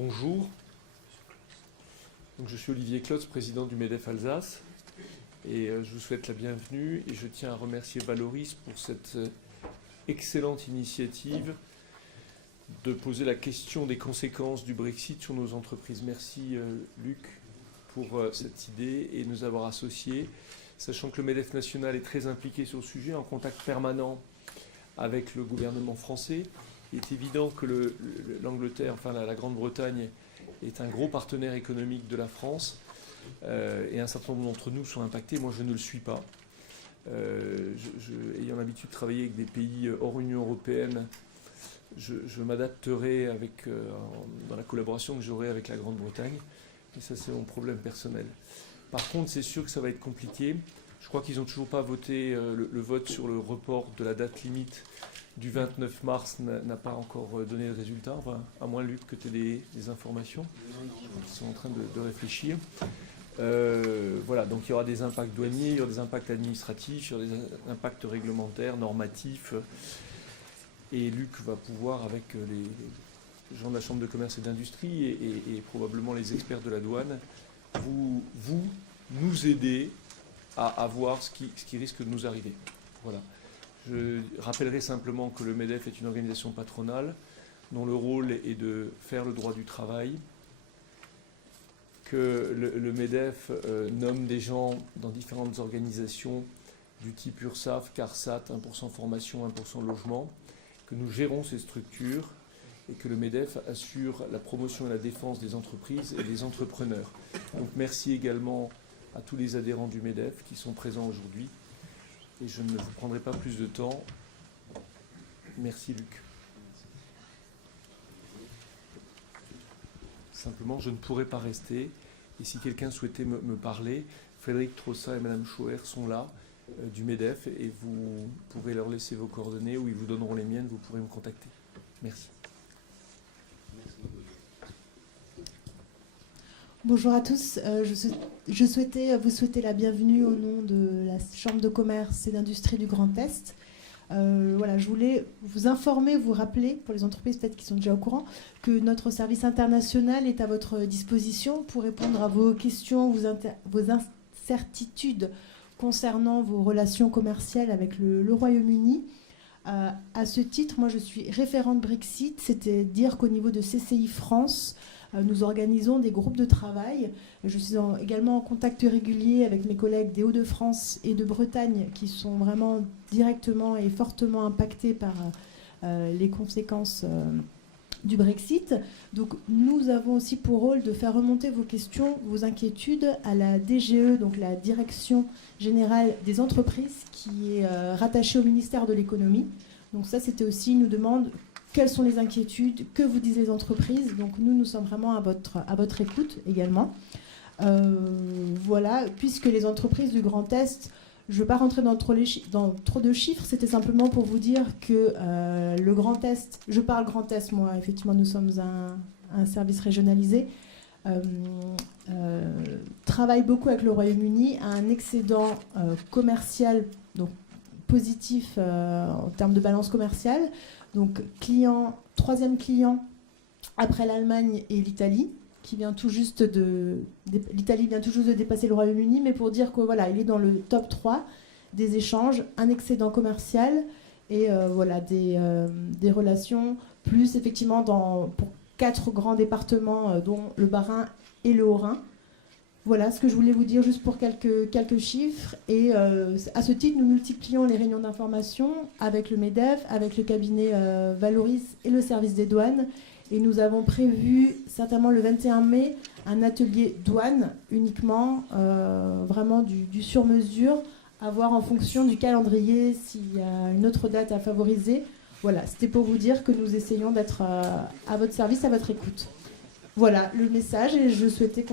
Bonjour. Donc, je suis Olivier Klotz, président du MEDEF Alsace, et je vous souhaite la bienvenue et je tiens à remercier Valoris pour cette excellente initiative de poser la question des conséquences du Brexit sur nos entreprises. Merci Luc pour cette idée et nous avoir associés, sachant que le MEDEF national est très impliqué sur le sujet, en contact permanent avec le gouvernement français. Il est évident que l'Angleterre, enfin la Grande-Bretagne, est un gros partenaire économique de la France et un certain nombre d'entre nous sont impactés. Moi, je ne le suis pas. Ayant l'habitude de travailler avec des pays hors Union européenne, je m'adapterai dans la collaboration que j'aurai avec la Grande-Bretagne. Et ça, c'est mon problème personnel. Par contre, c'est sûr que ça va être compliqué. Je crois qu'ils n'ont toujours pas voté le vote sur le report de la date limite du 29 mars n'a pas encore donné de résultat, enfin, à moins, Luc, que tu aies des informations. Ils sont en train de réfléchir. Voilà, donc il y aura des impacts douaniers, il y aura des impacts administratifs, il y aura des impacts réglementaires, normatifs. Et Luc va pouvoir, avec les gens de la Chambre de commerce et d'industrie et probablement les experts de la douane, nous aider à voir ce qui risque de nous arriver. Voilà. Je rappellerai simplement que le MEDEF est une organisation patronale dont le rôle est de faire le droit du travail, que le MEDEF nomme des gens dans différentes organisations du type URSSAF, CARSAT, 1% formation, 1% logement, que nous gérons ces structures et que le MEDEF assure la promotion et la défense des entreprises et des entrepreneurs. Donc merci également à tous les adhérents du MEDEF qui sont présents aujourd'hui. Et je ne vous prendrai pas plus de temps. Merci Luc. Simplement, je ne pourrai pas rester. Et si quelqu'un souhaitait me parler, Frédéric Trossa et Madame Schauer sont là, du MEDEF, et vous pourrez leur laisser vos coordonnées ou ils vous donneront les miennes, vous pourrez me contacter. Merci. Bonjour à tous, je souhaitais vous souhaiter la bienvenue au nom de la Chambre de commerce et d'industrie du Grand Est. Voilà, je voulais vous informer, vous rappeler, pour les entreprises peut-être qui sont déjà au courant, que notre service international est à votre disposition pour répondre à vos questions, vos incertitudes concernant vos relations commerciales avec le Royaume-Uni. À ce titre, moi je suis référente Brexit, c'est-à-dire qu'au niveau de CCI France, nous organisons des groupes de travail. Je suis également en contact régulier avec mes collègues des Hauts-de-France et de Bretagne qui sont vraiment directement et fortement impactés par les conséquences du Brexit. Donc nous avons aussi pour rôle de faire remonter vos questions, vos inquiétudes à la DGE, donc la Direction Générale des Entreprises, qui est rattachée au ministère de l'Économie. Donc ça, c'était aussi une demande. Quelles sont les inquiétudes? Que vous disent les entreprises? Donc nous sommes vraiment à votre écoute également. Voilà, puisque les entreprises du Grand Est, je ne veux pas rentrer dans trop de chiffres, c'était simplement pour vous dire que le Grand Est, je parle Grand Est, moi, effectivement, nous sommes un service régionalisé, travaille beaucoup avec le Royaume-Uni, a un excédent commercial donc, positif en termes de balance commerciale. Donc, troisième client après l'Allemagne et l'Italie, l'Italie vient tout juste de dépasser le Royaume-Uni, mais pour dire que voilà, il est dans le top 3 des échanges, un excédent commercial et voilà, des relations, plus effectivement pour 4 grands départements, dont le Bas-Rhin et le Haut-Rhin. Voilà ce que je voulais vous dire juste pour quelques chiffres. Et à ce titre, nous multiplions les réunions d'information avec le MEDEF, avec le cabinet Valoris et le service des douanes. Et nous avons prévu, certainement le 21 mai, un atelier douane uniquement, vraiment du sur-mesure, à voir en fonction du calendrier s'il y a une autre date à favoriser. Voilà, c'était pour vous dire que nous essayons d'être à votre service, à votre écoute. Voilà le message et je souhaitais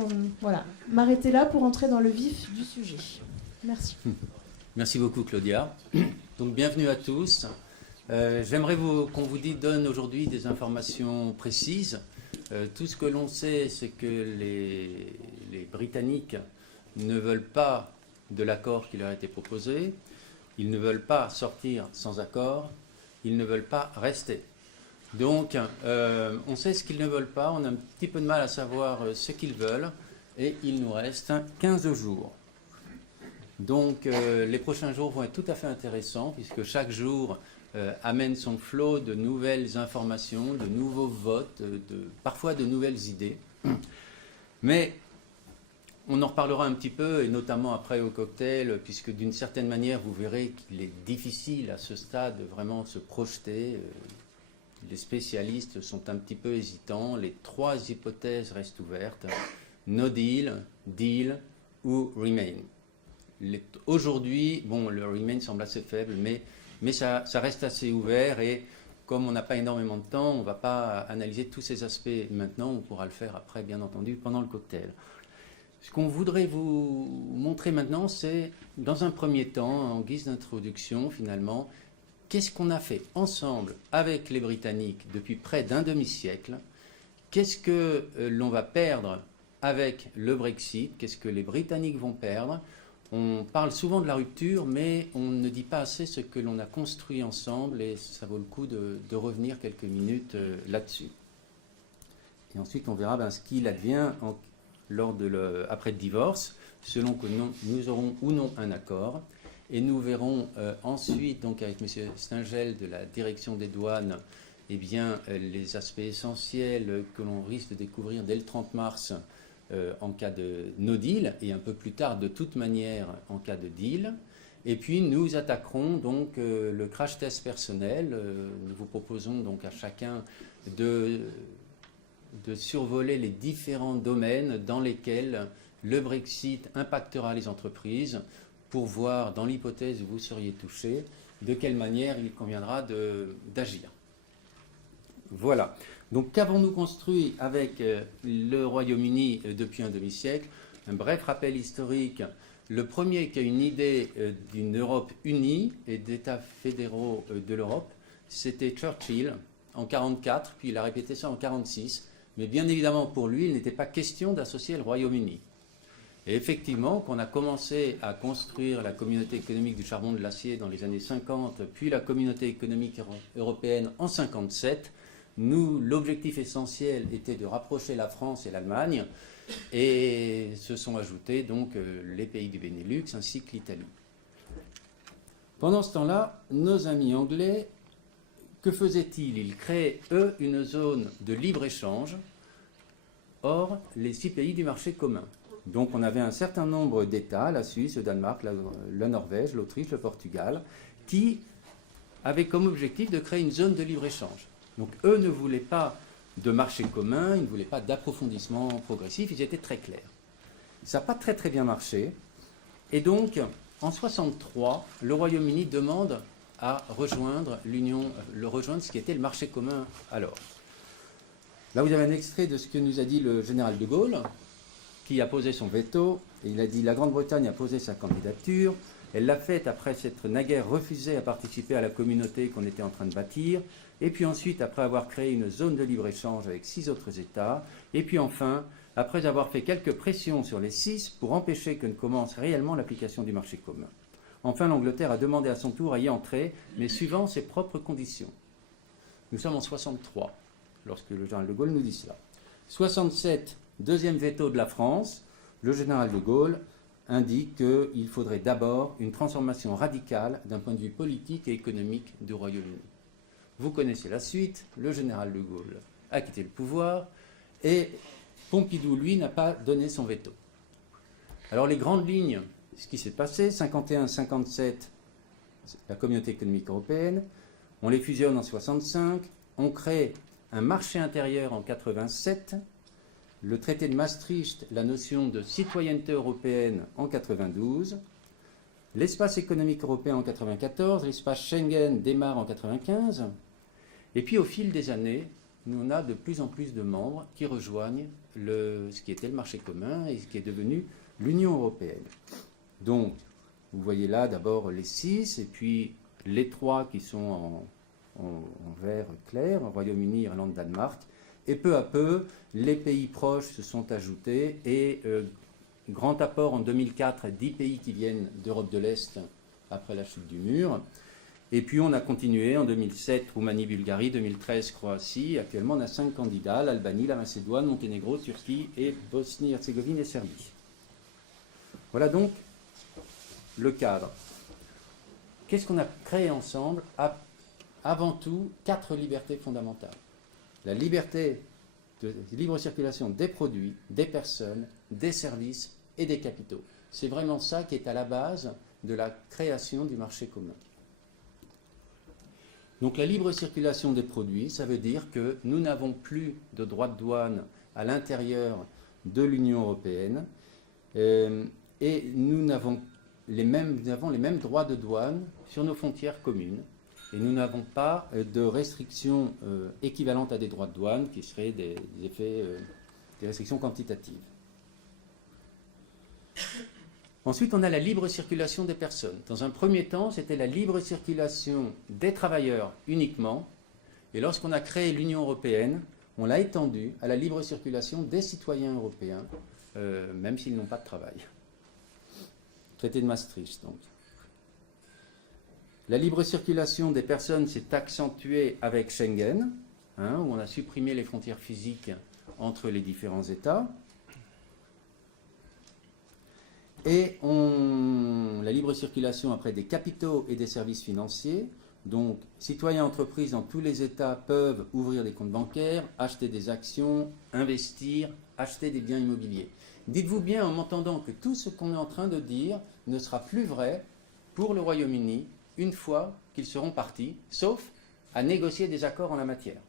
m'arrêter là pour entrer dans le vif du sujet. Merci. Merci beaucoup Claudia. Donc bienvenue à tous. J'aimerais qu'on vous donne aujourd'hui des informations précises. Tout ce que l'on sait, c'est que les Britanniques ne veulent pas de l'accord qui leur a été proposé. Ils ne veulent pas sortir sans accord. Ils ne veulent pas rester. Donc, on sait ce qu'ils ne veulent pas, on a un petit peu de mal à savoir ce qu'ils veulent, et il nous reste 15 jours. Donc, les prochains jours vont être tout à fait intéressants, puisque chaque jour amène son flot de nouvelles informations, de nouveaux votes, parfois de nouvelles idées. Mais on en reparlera un petit peu, et notamment après au cocktail, puisque d'une certaine manière, vous verrez qu'il est difficile à ce stade de vraiment se projeter. Les spécialistes sont un petit peu hésitants. Les 3 hypothèses restent ouvertes. No deal, deal ou remain. Aujourd'hui, bon, le remain semble assez faible, mais ça reste assez ouvert, et comme on n'a pas énormément de temps, on ne va pas analyser tous ces aspects maintenant. On pourra le faire après, bien entendu, pendant le cocktail. Ce qu'on voudrait vous montrer maintenant, c'est, dans un premier temps, en guise d'introduction, finalement, qu'est-ce qu'on a fait ensemble avec les Britanniques depuis près d'un demi-siècle? Qu'est-ce que l'on va perdre avec le Brexit? Qu'est-ce que les Britanniques vont perdre? On parle souvent de la rupture, mais on ne dit pas assez ce que l'on a construit ensemble, et ça vaut le coup de revenir quelques minutes là-dessus. Et ensuite, on verra ce qu'il advient après le divorce, selon que nous aurons ou non un accord. Et nous verrons ensuite, donc avec M. Stingel de la direction des douanes, eh bien, les aspects essentiels que l'on risque de découvrir dès le 30 mars en cas de no deal, et un peu plus tard de toute manière en cas de deal. Et puis nous attaquerons donc le crash test personnel. Nous vous proposons donc à chacun de survoler les différents domaines dans lesquels le Brexit impactera les entreprises, pour voir, dans l'hypothèse où vous seriez touché, de quelle manière il conviendra d'agir. Voilà. Donc, qu'avons-nous construit avec le Royaume-Uni depuis un demi-siècle? Un bref rappel historique. Le premier qui a une idée d'une Europe unie et d'États fédéraux de l'Europe, c'était Churchill en 1944, puis il a répété ça en 1946. Mais bien évidemment, pour lui, il n'était pas question d'associer le Royaume-Uni. Et effectivement, quand on a commencé à construire la communauté économique du charbon de l'acier dans les années 50, puis la communauté économique européenne en 1957, l'objectif essentiel était de rapprocher la France et l'Allemagne, et se sont ajoutés donc les pays du Benelux ainsi que l'Italie. Pendant ce temps-là, nos amis anglais, que faisaient-ils? Ils créaient, eux, une zone de libre-échange hors les 6 pays du marché commun. Donc on avait un certain nombre d'États, la Suisse, le Danemark, la Norvège, l'Autriche, le Portugal, qui avaient comme objectif de créer une zone de libre-échange. Donc eux ne voulaient pas de marché commun, ils ne voulaient pas d'approfondissement progressif, ils étaient très clairs. Ça n'a pas très très bien marché, et donc en 1963, le Royaume-Uni demande à rejoindre ce qui était le marché commun alors. Là vous avez un extrait de ce que nous a dit le général de Gaulle, qui a posé son veto, et il a dit: la Grande-Bretagne a posé sa candidature, elle l'a faite après s'être naguère refusé à participer à la communauté qu'on était en train de bâtir, et puis ensuite après avoir créé une zone de libre-échange avec 6 autres États, et puis enfin, après avoir fait quelques pressions sur les 6 pour empêcher que ne commence réellement l'application du marché commun. Enfin, l'Angleterre a demandé à son tour à y entrer, mais suivant ses propres conditions. Nous sommes en 1963, lorsque le général de Gaulle nous dit cela. 1967, deuxième veto de la France, le général de Gaulle indique qu'il faudrait d'abord une transformation radicale d'un point de vue politique et économique du Royaume-Uni. Vous connaissez la suite, le général de Gaulle a quitté le pouvoir et Pompidou, lui, n'a pas donné son veto. Alors les grandes lignes, ce qui s'est passé, 51-57, la communauté économique européenne, on les fusionne en 65, on crée un marché intérieur en 87, le traité de Maastricht, la notion de citoyenneté européenne en 92, l'espace économique européen en 94, l'espace Schengen démarre en 95, et puis au fil des années, on a de plus en plus de membres qui rejoignent ce qui était le marché commun et ce qui est devenu l'Union européenne. Donc, vous voyez là d'abord les 6, et puis les 3 qui sont en vert clair, Royaume-Uni, Irlande, Danemark, et peu à peu, les pays proches se sont ajoutés, et grand apport en 2004, 10 pays qui viennent d'Europe de l'Est après la chute du mur. Et puis on a continué en 2007, Roumanie, Bulgarie, 2013, Croatie. Actuellement, on a 5 candidats, l'Albanie, la Macédoine, Monténégro, Turquie et Bosnie-Herzégovine et Serbie. Voilà donc le cadre. Qu'est-ce qu'on a créé ensemble? Avant tout, 4 libertés fondamentales. La liberté de libre circulation des produits, des personnes, des services et des capitaux. C'est vraiment ça qui est à la base de la création du marché commun. Donc la libre circulation des produits, ça veut dire que nous n'avons plus de droits de douane à l'intérieur de l'Union européenne et nous avons les mêmes droits de douane sur nos frontières communes. Et nous n'avons pas de restrictions équivalentes à des droits de douane qui seraient des restrictions quantitatives. Ensuite, on a la libre circulation des personnes. Dans un premier temps, c'était la libre circulation des travailleurs uniquement. Et lorsqu'on a créé l'Union européenne, on l'a étendue à la libre circulation des citoyens européens, même s'ils n'ont pas de travail. Traité de Maastricht, donc. La libre circulation des personnes s'est accentuée avec Schengen, où on a supprimé les frontières physiques entre les différents États. Et la libre circulation après des capitaux et des services financiers. Donc, citoyens et entreprises dans tous les États peuvent ouvrir des comptes bancaires, acheter des actions, investir, acheter des biens immobiliers. Dites-vous bien en m'entendant que tout ce qu'on est en train de dire ne sera plus vrai pour le Royaume-Uni une fois qu'ils seront partis, sauf à négocier des accords en la matière.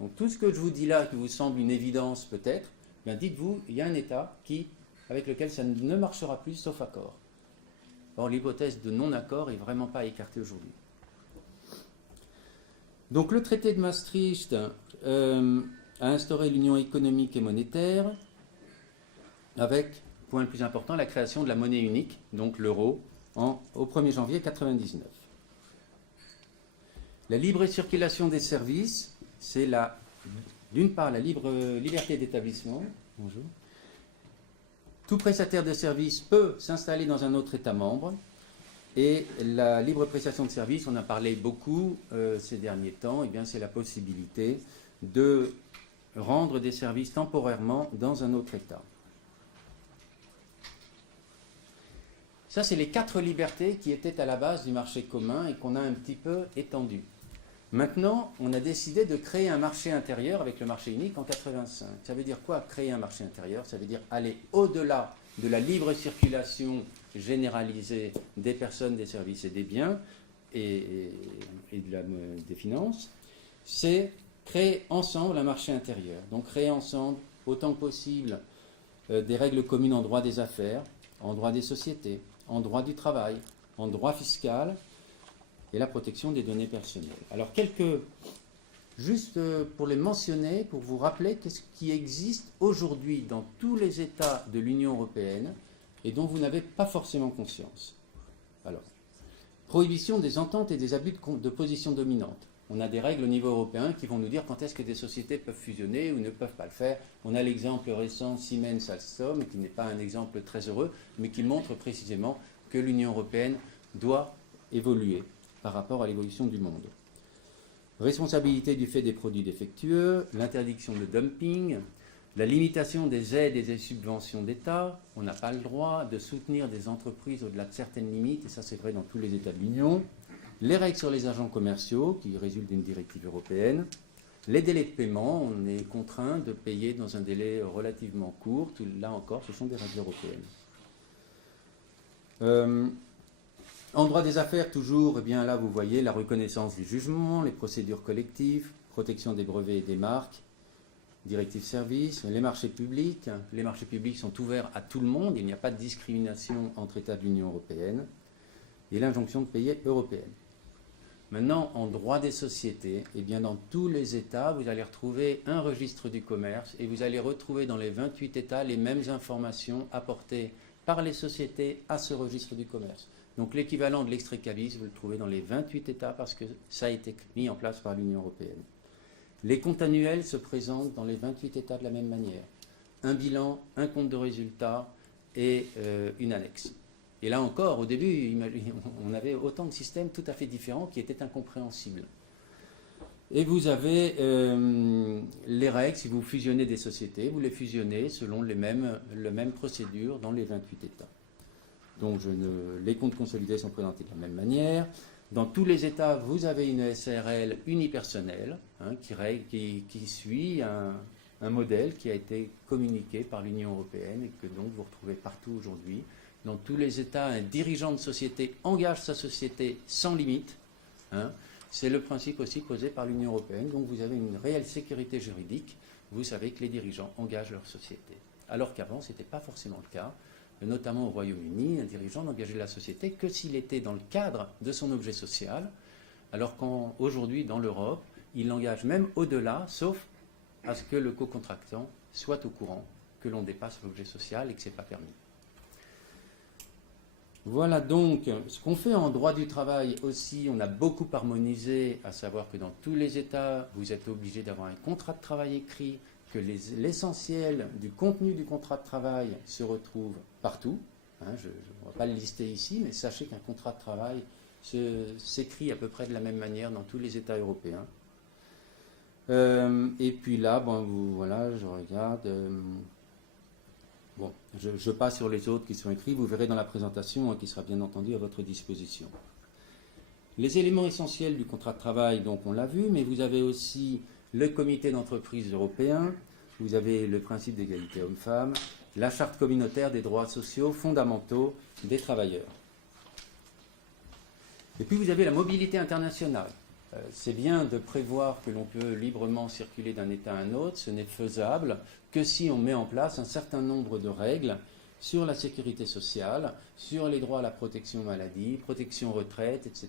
Donc tout ce que je vous dis là, qui vous semble une évidence peut-être, bien dites-vous, il y a un État avec lequel ça ne marchera plus sauf accord. Or l'hypothèse de non-accord n'est vraiment pas écartée aujourd'hui. Donc le traité de Maastricht a instauré l'union économique et monétaire avec, point le plus important, la création de la monnaie unique, donc l'euro, au 1er janvier 1999. La libre circulation des services, c'est d'une part la liberté d'établissement. Bonjour. Tout prestataire de services peut s'installer dans un autre État membre. Et la libre prestation de services, on a parlé beaucoup ces derniers temps, et bien c'est la possibilité de rendre des services temporairement dans un autre État. Ça, c'est les 4 libertés qui étaient à la base du marché commun et qu'on a un petit peu étendues. Maintenant, on a décidé de créer un marché intérieur avec le marché unique en 1985. Ça veut dire quoi, créer un marché intérieur? Ça veut dire aller au-delà de la libre circulation généralisée des personnes, des services et des biens et des finances. C'est créer ensemble un marché intérieur. Donc créer ensemble, autant que possible, des règles communes en droit des affaires, en droit des sociétés, en droit du travail, en droit fiscal et la protection des données personnelles. Alors juste pour les mentionner, pour vous rappeler qu'est-ce qui existe aujourd'hui dans tous les États de l'Union européenne et dont vous n'avez pas forcément conscience. Alors, prohibition des ententes et des abus de position dominante. On a des règles au niveau européen qui vont nous dire quand est-ce que des sociétés peuvent fusionner ou ne peuvent pas le faire. On a l'exemple récent Siemens-Alstom, qui n'est pas un exemple très heureux, mais qui montre précisément que l'Union européenne doit évoluer par rapport à l'évolution du monde. Responsabilité du fait des produits défectueux, l'interdiction de dumping, la limitation des aides et des subventions d'État. On n'a pas le droit de soutenir des entreprises au-delà de certaines limites, et ça c'est vrai dans tous les États de l'Union. Les règles sur les agents commerciaux, qui résultent d'une directive européenne. Les délais de paiement, on est contraint de payer dans un délai relativement court. Là encore, ce sont des règles européennes. En droit des affaires, toujours, eh bien là, vous voyez la reconnaissance du jugement, les procédures collectives, protection des brevets et des marques, directive service, les marchés publics. Les marchés publics sont ouverts à tout le monde, il n'y a pas de discrimination entre États de l'Union européenne, et l'injonction de payer européenne. Maintenant, en droit des sociétés, eh bien dans tous les États, vous allez retrouver un registre du commerce et vous allez retrouver dans les 28 États les mêmes informations apportées par les sociétés à ce registre du commerce. Donc l'équivalent de l'extrait Cabis, vous le trouvez dans les 28 États parce que ça a été mis en place par l'Union européenne. Les comptes annuels se présentent dans les 28 États de la même manière. Un bilan, un compte de résultat et une annexe. Et là encore, au début, on avait autant de systèmes tout à fait différents qui étaient incompréhensibles. Et vous avez les règles, si vous fusionnez des sociétés, vous les fusionnez selon les mêmes procédures dans les 28 États. Donc les comptes consolidés sont présentés de la même manière. Dans tous les États, vous avez une SARL unipersonnelle qui suit un modèle qui a été communiqué par l'Union européenne et que donc vous retrouvez partout aujourd'hui. Dans tous les États, un dirigeant de société engage sa société sans limite. C'est le principe aussi posé par l'Union européenne. Donc vous avez une réelle sécurité juridique. Vous savez que les dirigeants engagent leur société. Alors qu'avant, ce n'était pas forcément le cas. Notamment au Royaume-Uni, un dirigeant n'engageait la société que s'il était dans le cadre de son objet social, alors qu'aujourd'hui, dans l'Europe, il l'engage même au-delà, sauf à ce que le co-contractant soit au courant que l'on dépasse l'objet social et que ce n'est pas permis. Voilà donc ce qu'on fait en droit du travail aussi. On a beaucoup harmonisé, à savoir que dans tous les États, vous êtes obligé d'avoir un contrat de travail écrit, que l'essentiel du contenu du contrat de travail se retrouve partout. Je ne vais pas le lister ici, mais sachez qu'un contrat de travail s'écrit à peu près de la même manière dans tous les États européens. Et puis là, voilà, je regarde. Je passe sur les autres qui sont écrits. Vous verrez dans la présentation qui sera bien entendu à votre disposition. Les éléments essentiels du contrat de travail, donc on l'a vu, mais vous avez aussi le comité d'entreprise européen, vous avez le principe d'égalité homme-femme, la charte communautaire des droits sociaux fondamentaux des travailleurs. Et puis vous avez la mobilité internationale. C'est bien de prévoir que l'on peut librement circuler d'un État à un autre, ce n'est faisable que si on met en place un certain nombre de règles sur la sécurité sociale, sur les droits à la protection maladie, protection retraite, etc.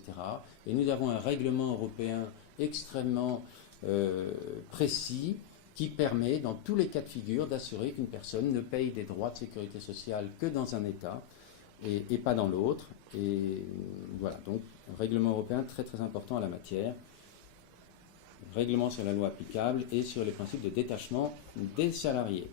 Et nous avons un règlement européen extrêmement précis qui permet, dans tous les cas de figure, d'assurer qu'une personne ne paye des droits de sécurité sociale que dans un État et pas dans l'autre. Et voilà, donc un règlement européen très très important en la matière. Règlement sur la loi applicable et sur les principes de détachement des salariés.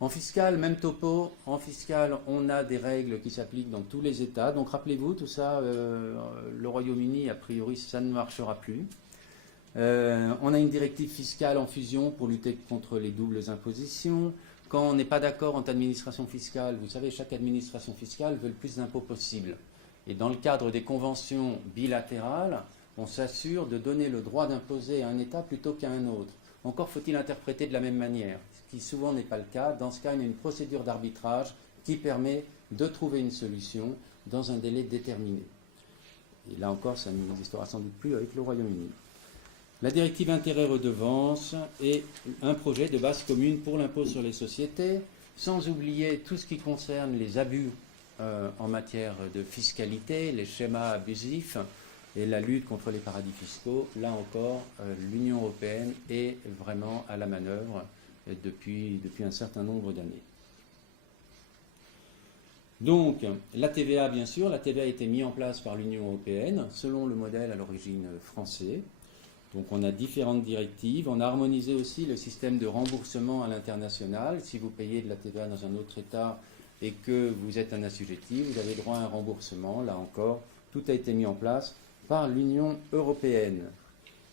En fiscal, même topo. En fiscal, on a des règles qui s'appliquent dans tous les États. Donc rappelez-vous, tout ça, le Royaume-Uni, a priori, ça ne marchera plus. On a une directive fiscale en fusion pour lutter contre les doubles impositions. Quand on n'est pas d'accord entre administration fiscale, vous savez, chaque administration fiscale veut le plus d'impôts possible. Et dans le cadre des conventions bilatérales, on s'assure de donner le droit d'imposer à un État plutôt qu'à un autre. Encore faut-il interpréter de la même manière, ce qui souvent n'est pas le cas. Dans ce cas, il y a une procédure d'arbitrage qui permet de trouver une solution dans un délai déterminé. Et là encore, ça n'existera sans doute plus avec le Royaume-Uni. La directive intérêt-redevance est un projet de base commune pour l'impôt sur les sociétés, sans oublier tout ce qui concerne les abus en matière de fiscalité, les schémas abusifs et la lutte contre les paradis fiscaux. Là encore, l'Union européenne est vraiment à la manœuvre depuis un certain nombre d'années. Donc, la TVA, bien sûr, la TVA a été mise en place par l'Union européenne, selon le modèle à l'origine français. Donc on a différentes directives. On a harmonisé aussi le système de remboursement à l'international. Si vous payez de la TVA dans un autre État et que vous êtes un assujetti, vous avez droit à un remboursement. Là encore, tout a été mis en place par l'Union européenne.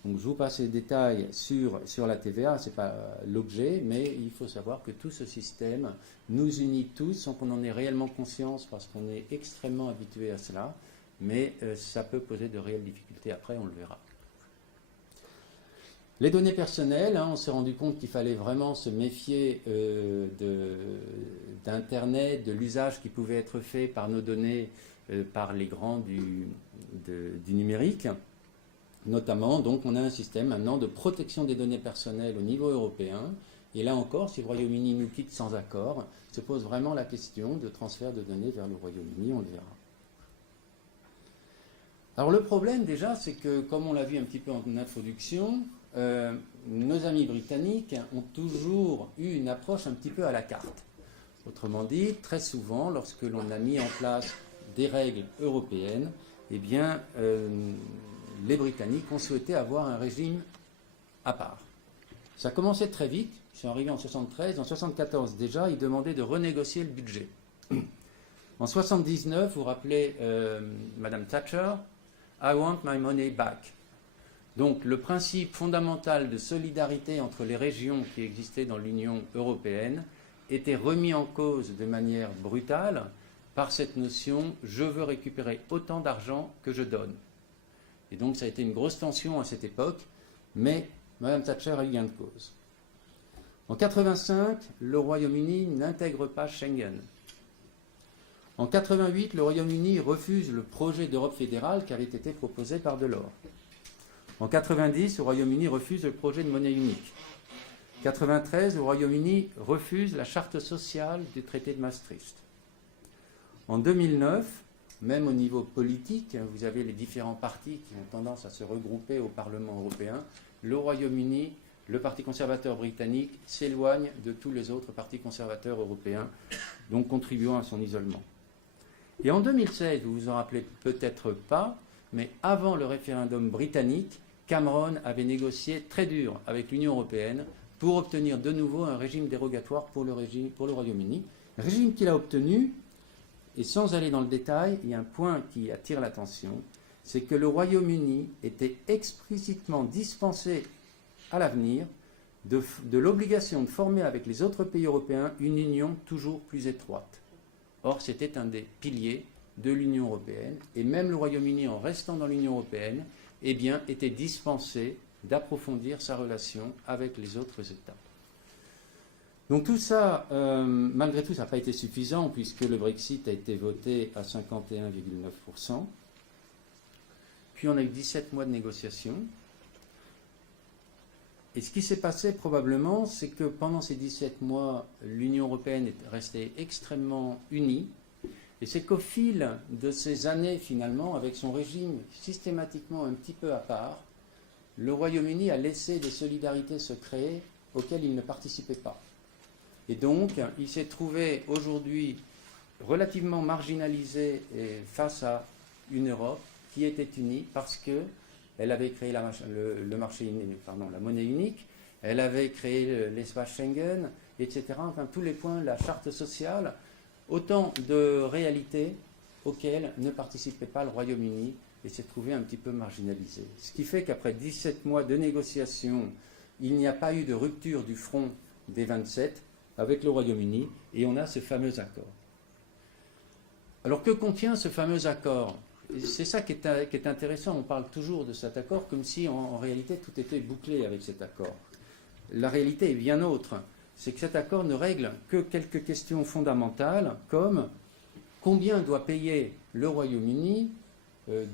Donc je vous passe les détails sur la TVA, ce n'est pas l'objet, mais il faut savoir que tout ce système nous unit tous sans qu'on en ait réellement conscience parce qu'on est extrêmement habitué à cela, mais ça peut poser de réelles difficultés après, on le verra. Les données personnelles, on s'est rendu compte qu'il fallait vraiment se méfier d'Internet, de l'usage qui pouvait être fait par nos données par les grands du numérique. Notamment, donc, on a un système maintenant de protection des données personnelles au niveau européen. Et là encore, si le Royaume-Uni nous quitte sans accord, se pose vraiment la question de transfert de données vers le Royaume-Uni, on le verra. Alors le problème déjà, c'est que, comme on l'a vu un petit peu en introduction, nos amis britanniques ont toujours eu une approche un petit peu à la carte. Autrement dit, très souvent, lorsque l'on a mis en place des règles européennes, eh bien, les Britanniques ont souhaité avoir un régime à part. Ça commençait très vite, ils sont arrivés en 1973, en 1974 déjà, ils demandaient de renégocier le budget. En 79, vous vous rappelez Madame Thatcher, I want my money back. Donc le principe fondamental de solidarité entre les régions qui existaient dans l'Union européenne était remis en cause de manière brutale par cette notion « je veux récupérer autant d'argent que je donne ». Et donc ça a été une grosse tension à cette époque, mais Mme Thatcher a eu gain de cause. En 85, le Royaume-Uni n'intègre pas Schengen. En 88, le Royaume-Uni refuse le projet d'Europe fédérale qui avait été proposé par Delors. En 90, le Royaume-Uni refuse le projet de monnaie unique. En 93, le Royaume-Uni refuse la charte sociale du traité de Maastricht. En 2009, même au niveau politique, vous avez les différents partis qui ont tendance à se regrouper au Parlement européen, le Royaume-Uni, le Parti conservateur britannique, s'éloigne de tous les autres partis conservateurs européens, donc contribuant à son isolement. Et en 2016, vous vous en rappelez peut-être pas, mais avant le référendum britannique, Cameron avait négocié très dur avec l'Union européenne pour obtenir de nouveau un régime dérogatoire pour le Royaume-Uni. Régime qu'il a obtenu, et sans aller dans le détail, il y a un point qui attire l'attention, c'est que le Royaume-Uni était explicitement dispensé à l'avenir de l'obligation de former avec les autres pays européens une union toujours plus étroite. Or, c'était un des piliers de l'Union européenne, et même le Royaume-Uni, en restant dans l'Union européenne, eh bien, était dispensé d'approfondir sa relation avec les autres États. Donc tout ça, malgré tout, ça n'a pas été suffisant, puisque le Brexit a été voté à 51,9%. Puis on a eu 17 mois de négociations. Et ce qui s'est passé probablement, c'est que pendant ces 17 mois, l'Union européenne est restée extrêmement unie. Et c'est qu'au fil de ces années, finalement, avec son régime systématiquement un petit peu à part, le Royaume-Uni a laissé des solidarités se créer auxquelles il ne participait pas. Et donc, il s'est trouvé aujourd'hui relativement marginalisé face à une Europe qui était unie parce qu'elle avait créé la monnaie unique, elle avait créé l'espace Schengen, etc. Enfin, tous les points, la charte sociale, autant de réalités auxquelles ne participait pas le Royaume-Uni et s'est trouvé un petit peu marginalisé. Ce qui fait qu'après 17 mois de négociations, il n'y a pas eu de rupture du front des 27 avec le Royaume-Uni et on a ce fameux accord. Alors que contient ce fameux accord ? C'est ça qui est intéressant, on parle toujours de cet accord comme si en réalité tout était bouclé avec cet accord. La réalité est bien autre. C'est que cet accord ne règle que quelques questions fondamentales, comme combien doit payer le Royaume-Uni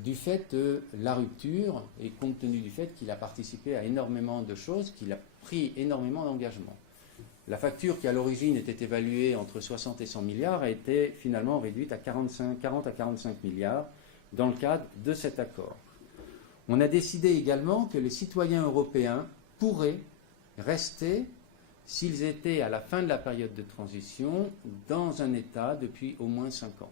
du fait de la rupture, et compte tenu du fait qu'il a participé à énormément de choses, qu'il a pris énormément d'engagements. La facture qui à l'origine était évaluée entre 60 et 100 milliards a été finalement réduite à 40 à 45 milliards dans le cadre de cet accord. On a décidé également que les citoyens européens pourraient rester, s'ils étaient à la fin de la période de transition, dans un État depuis au moins 5 ans.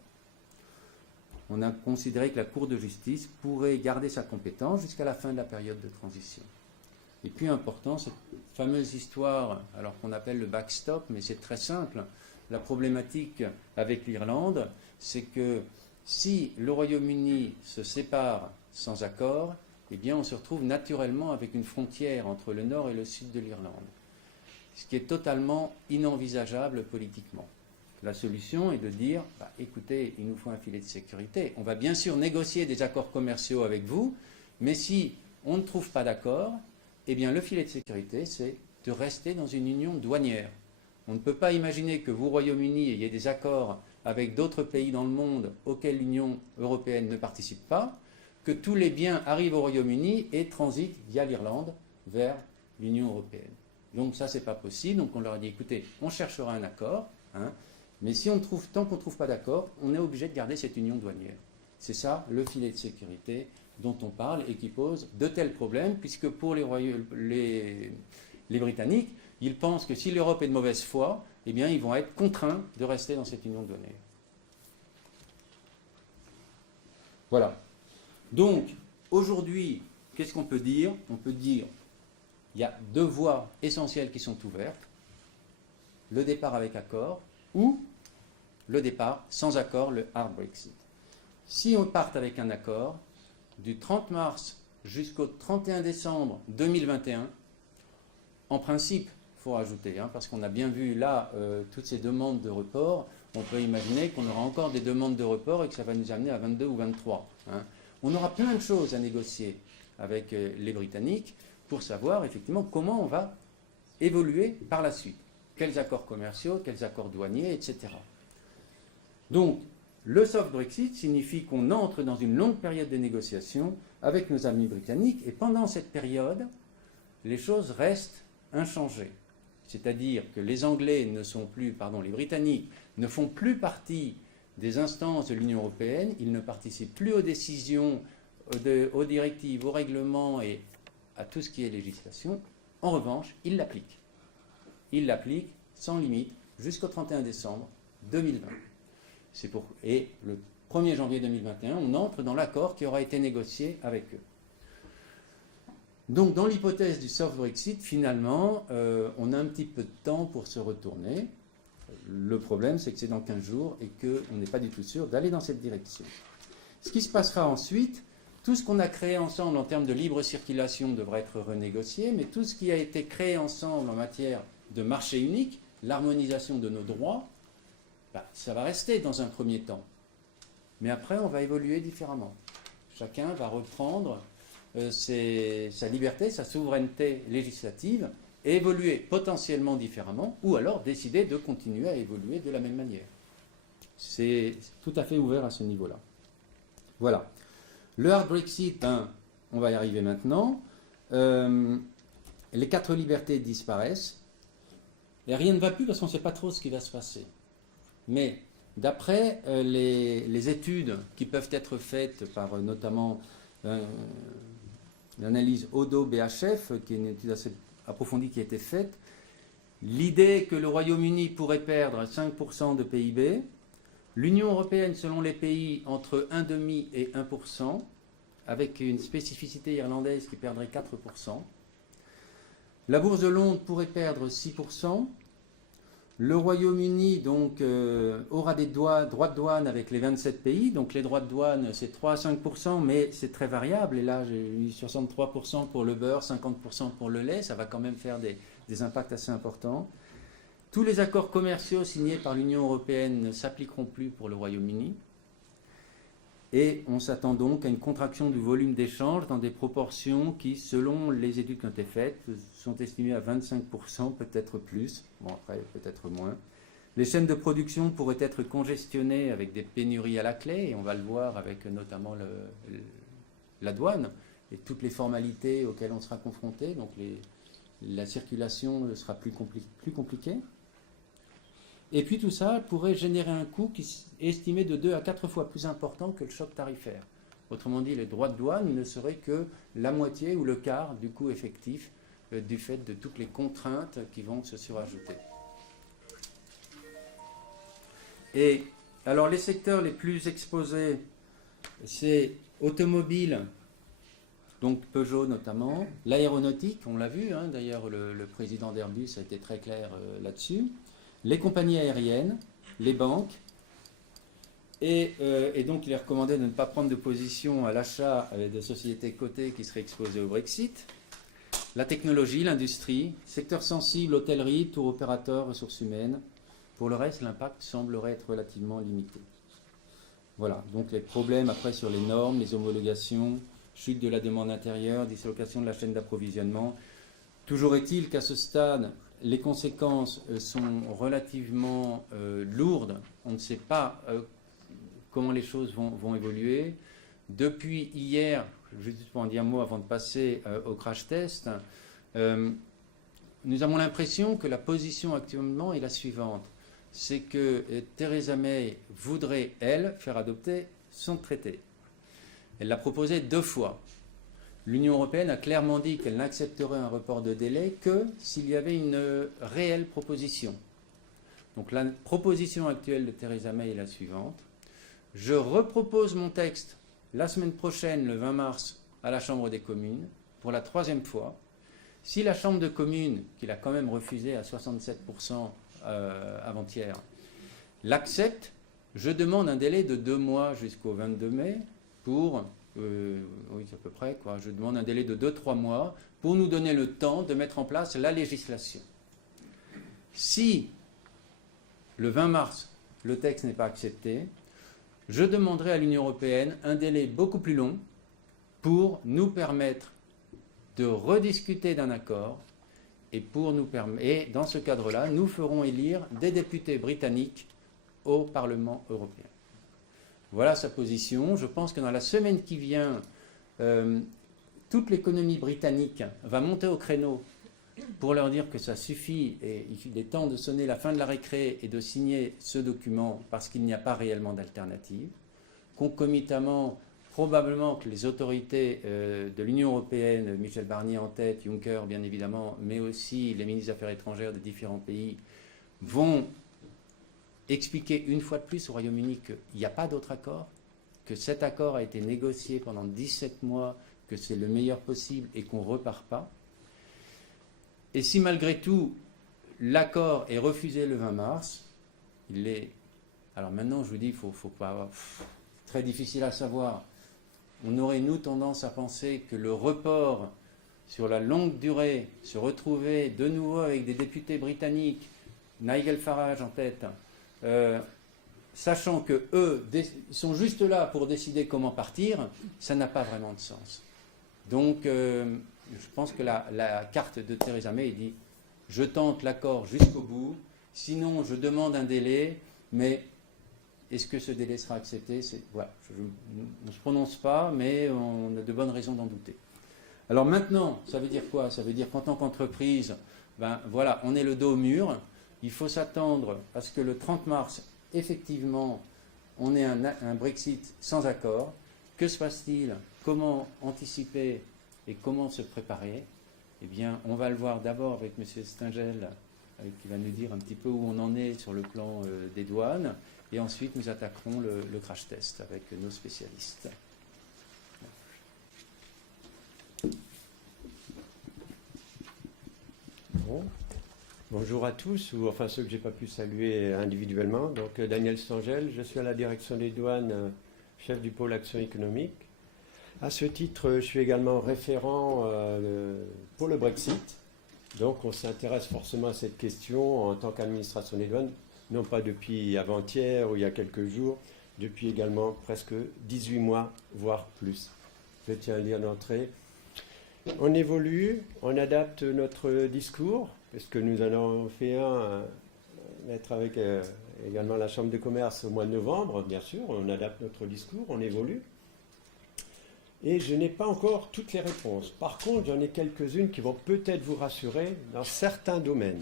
On a considéré que la Cour de justice pourrait garder sa compétence jusqu'à la fin de la période de transition. Et puis important, cette fameuse histoire, alors qu'on appelle le backstop, mais c'est très simple, la problématique avec l'Irlande, c'est que si le Royaume-Uni se sépare sans accord, eh bien on se retrouve naturellement avec une frontière entre le nord et le sud de l'Irlande. Ce qui est totalement inenvisageable politiquement. La solution est de dire, écoutez, il nous faut un filet de sécurité. On va bien sûr négocier des accords commerciaux avec vous, mais si on ne trouve pas d'accord, eh bien le filet de sécurité, c'est de rester dans une union douanière. On ne peut pas imaginer que vous, Royaume-Uni, ayez des accords avec d'autres pays dans le monde auxquels l'Union européenne ne participe pas, que tous les biens arrivent au Royaume-Uni et transitent via l'Irlande vers l'Union européenne. Donc ça, c'est pas possible. Donc on leur a dit, écoutez, on cherchera un accord, mais si tant qu'on ne trouve pas d'accord, on est obligé de garder cette union douanière. C'est ça, le filet de sécurité dont on parle et qui pose de tels problèmes, puisque pour les Britanniques, ils pensent que si l'Europe est de mauvaise foi, eh bien, ils vont être contraints de rester dans cette union douanière. Voilà. Donc, aujourd'hui, qu'est-ce qu'on peut dire ? On peut dire qu'il y a 2 voies essentielles qui sont ouvertes. Le départ avec accord ou le départ, sans accord, le hard Brexit. Si on part avec un accord, du 30 mars jusqu'au 31 décembre 2021, en principe, il faut rajouter, parce qu'on a bien vu là toutes ces demandes de report, on peut imaginer qu'on aura encore des demandes de report et que ça va nous amener à 22 ou 23. On aura plein de choses à négocier avec les Britanniques pour savoir effectivement comment on va évoluer par la suite. Quels accords commerciaux, quels accords douaniers, etc. Donc, le soft Brexit signifie qu'on entre dans une longue période de négociation avec nos amis britanniques et pendant cette période, les choses restent inchangées. C'est-à-dire que les Anglais ne sont plus, les Britanniques ne font plus partie des instances de l'Union européenne, ils ne participent plus aux décisions, aux directives, aux règlements et à tout ce qui est législation. En revanche, ils l'appliquent. Ils l'appliquent sans limite jusqu'au 31 décembre 2020. Et le 1er janvier 2021, on entre dans l'accord qui aura été négocié avec eux. Donc, dans l'hypothèse du soft Brexit, finalement, on a un petit peu de temps pour se retourner. Le problème, c'est que c'est dans 15 jours et qu'on n'est pas du tout sûr d'aller dans cette direction. Ce qui se passera ensuite, tout ce qu'on a créé ensemble en termes de libre circulation devra être renégocié, mais tout ce qui a été créé ensemble en matière de marché unique, l'harmonisation de nos droits, ça va rester dans un premier temps. Mais après, on va évoluer différemment. Chacun va reprendre sa liberté, sa souveraineté législative, et évoluer potentiellement différemment, ou alors décider de continuer à évoluer de la même manière. C'est tout à fait ouvert à ce niveau-là. Voilà. Le hard Brexit, on va y arriver maintenant. Les 4 libertés disparaissent. Et rien ne va plus parce qu'on ne sait pas trop ce qui va se passer. Mais d'après les études qui peuvent être faites par notamment l'analyse Odo-BHF, qui est une étude assez approfondie qui a été faite, l'idée que le Royaume-Uni pourrait perdre 5% de PIB, l'Union européenne, selon les pays, entre 1,5 et 1%, avec une spécificité irlandaise qui perdrait 4%. La Bourse de Londres pourrait perdre 6%. Le Royaume-Uni donc aura des droits de douane avec les 27 pays. Donc les droits de douane, c'est 3 à 5%, mais c'est très variable. Et là, j'ai eu 63% pour le beurre, 50% pour le lait. Ça va quand même faire des impacts assez importants. Tous les accords commerciaux signés par l'Union européenne ne s'appliqueront plus pour le Royaume-Uni. Et on s'attend donc à une contraction du volume d'échange dans des proportions qui, selon les études qui ont été faites, sont estimées à 25%, peut-être plus, bon après peut-être moins. Les chaînes de production pourraient être congestionnées avec des pénuries à la clé, et on va le voir avec notamment la douane et toutes les formalités auxquelles on sera confronté, donc la circulation sera plus compliquée. Et puis tout ça pourrait générer un coût qui est estimé de 2 à 4 fois plus important que le choc tarifaire. Autrement dit, les droits de douane ne seraient que la moitié ou le quart du coût effectif du fait de toutes les contraintes qui vont se surajouter. Et alors les secteurs les plus exposés, c'est automobile, donc Peugeot notamment, l'aéronautique, on l'a vu, d'ailleurs le président d'Airbus a été très clair là-dessus, les compagnies aériennes, les banques, et donc il est recommandé de ne pas prendre de position à l'achat de sociétés cotées qui seraient exposées au Brexit, la technologie, l'industrie, secteur sensible, hôtellerie, tour opérateur, ressources humaines. Pour le reste, l'impact semblerait être relativement limité. Voilà, donc les problèmes après sur les normes, les homologations, chute de la demande intérieure, dislocation de la chaîne d'approvisionnement. Toujours est-il qu'à ce stade, les conséquences sont relativement lourdes. On ne sait pas comment les choses vont évoluer. Depuis hier, juste pour en dire un mot avant de passer au crash test, nous avons l'impression que la position actuellement est la suivante. C'est que Theresa May voudrait, elle, faire adopter son traité. Elle l'a proposé 2 fois. L'Union européenne a clairement dit qu'elle n'accepterait un report de délai que s'il y avait une réelle proposition. Donc la proposition actuelle de Theresa May est la suivante. Je repropose mon texte la semaine prochaine, le 20 mars, à la Chambre des communes, pour la 3e fois. Si la Chambre de communes, qui l'a quand même refusé à 67% avant-hier, l'accepte, je demande un délai de 2 mois jusqu'au 22 mai pour, oui à peu près, quoi, je demande un délai de 2-3 mois pour nous donner le temps de mettre en place la législation. Si le 20 mars, le texte n'est pas accepté, je demanderai à l'Union européenne un délai beaucoup plus long pour nous permettre de rediscuter d'un accord et dans ce cadre-là, nous ferons élire des députés britanniques au Parlement européen. Voilà sa position. Je pense que dans la semaine qui vient, toute l'économie britannique va monter au créneau pour leur dire que ça suffit et il est temps de sonner la fin de la récré et de signer ce document parce qu'il n'y a pas réellement d'alternative. Concomitamment, probablement que les autorités de l'Union européenne, Michel Barnier en tête, Juncker bien évidemment, mais aussi les ministres des Affaires étrangères de différents pays, vont expliquer une fois de plus au Royaume-Uni qu'il n'y a pas d'autre accord, que cet accord a été négocié pendant 17 mois, que c'est le meilleur possible et qu'on ne repart pas. Et si malgré tout, l'accord est refusé le 20 mars, il est... Alors maintenant, je vous dis, il faut pas... Très difficile à savoir. On aurait, nous, tendance à penser que le report sur la longue durée, se retrouver de nouveau avec des députés britanniques, Nigel Farage en tête, sachant qu'eux sont juste là pour décider comment partir, ça n'a pas vraiment de sens. Donc, je pense que la carte de Theresa May dit « Je tente l'accord jusqu'au bout, sinon je demande un délai, mais est-ce que ce délai sera accepté ?» Voilà, on ne se prononce pas, mais on a de bonnes raisons d'en douter. Alors maintenant, ça veut dire quoi? Ça veut dire qu'en tant qu'entreprise, ben voilà, on est le dos au mur. Il faut s'attendre à ce que le 30 mars, effectivement, on ait un Brexit sans accord. Que se passe-t-il? Comment anticiper et comment se préparer? Eh bien, on va le voir d'abord avec M. Stingel, qui va nous dire un petit peu où on en est sur le plan des douanes. Et ensuite, nous attaquerons le crash test avec nos spécialistes. Bon. Bonjour à tous, ou enfin ceux que je n'ai pas pu saluer individuellement. Donc Daniel Stangel, je suis à la direction des douanes, chef du pôle action économique. À ce titre, je suis également référent pour le Brexit. Donc on s'intéresse forcément à cette question en tant qu'administration des douanes, non pas depuis avant-hier ou il y a quelques jours, depuis également presque 18 mois, voire plus. Je tiens à dire d'entrée. On évolue, on adapte notre discours, puisque nous en avons fait mettre avec également la Chambre de commerce au mois de novembre, bien sûr, on adapte notre discours, on évolue. Et je n'ai pas encore toutes les réponses. Par contre, j'en ai quelques-unes qui vont peut-être vous rassurer dans certains domaines.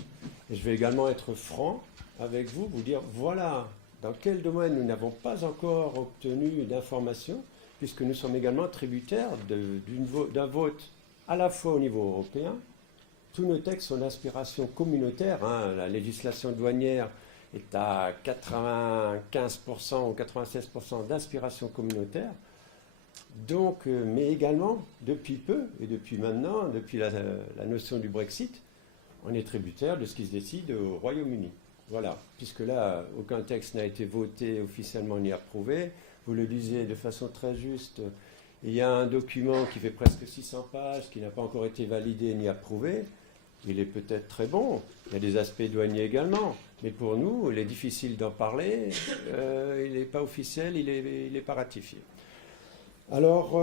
Et je vais également être franc avec vous, vous dire, voilà, dans quel domaine nous n'avons pas encore obtenu d'informations, puisque nous sommes également tributaires d'un vote à la fois au niveau européen. Tous nos textes sont d'inspiration communautaire. La législation douanière est à 95% ou 96% d'inspiration communautaire. Donc, mais également, depuis peu, et depuis maintenant, depuis la notion du Brexit, on est tributaire de ce qui se décide au Royaume-Uni. Voilà, puisque là, aucun texte n'a été voté officiellement ni approuvé. Vous le disiez de façon très juste, il y a un document qui fait presque 600 pages, qui n'a pas encore été validé ni approuvé. Il est peut-être très bon, il y a des aspects douaniers également, mais pour nous, il est difficile d'en parler, il n'est pas officiel, il n'est pas ratifié. Alors,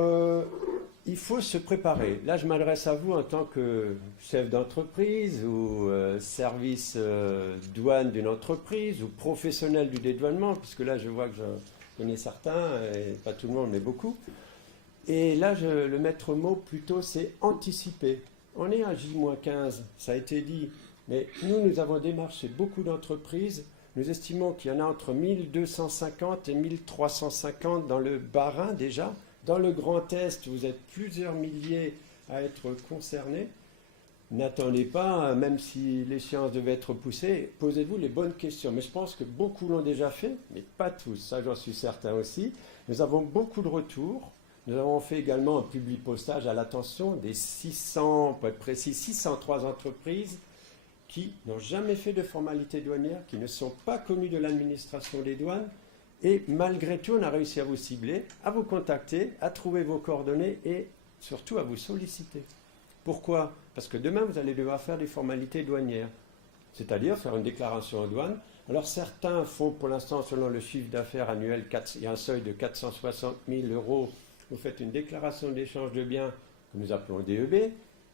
il faut se préparer. Là, je m'adresse à vous en tant que chef d'entreprise ou service douane d'une entreprise ou professionnel du dédouanement, puisque là, je vois que j'en connais certains, et pas tout le monde, mais beaucoup. Et là, le maître mot, plutôt, c'est anticiper. On est à J-15, ça a été dit, mais nous avons démarché beaucoup d'entreprises. Nous estimons qu'il y en a entre 1250 et 1350 dans le Bas-Rhin déjà. Dans le Grand Est, vous êtes plusieurs milliers à être concernés. N'attendez pas, même si l'échéance devait être poussée, posez-vous les bonnes questions. Mais je pense que beaucoup l'ont déjà fait, mais pas tous, ça j'en suis certain aussi. Nous avons beaucoup de retours. Nous avons fait également un publipostage à l'attention des 600, pour être précis, 603 entreprises qui n'ont jamais fait de formalité douanière, qui ne sont pas connues de l'administration des douanes Et malgré tout, on a réussi à vous cibler, à vous contacter, à trouver vos coordonnées et surtout à vous solliciter. Pourquoi? Parce que demain, vous allez devoir faire des formalités douanières, c'est-à-dire faire une déclaration en douane. Alors certains font pour l'instant, selon le chiffre d'affaires annuel, il y a un seuil de 460 000 €. Vous faites une déclaration d'échange de biens que nous appelons DEB,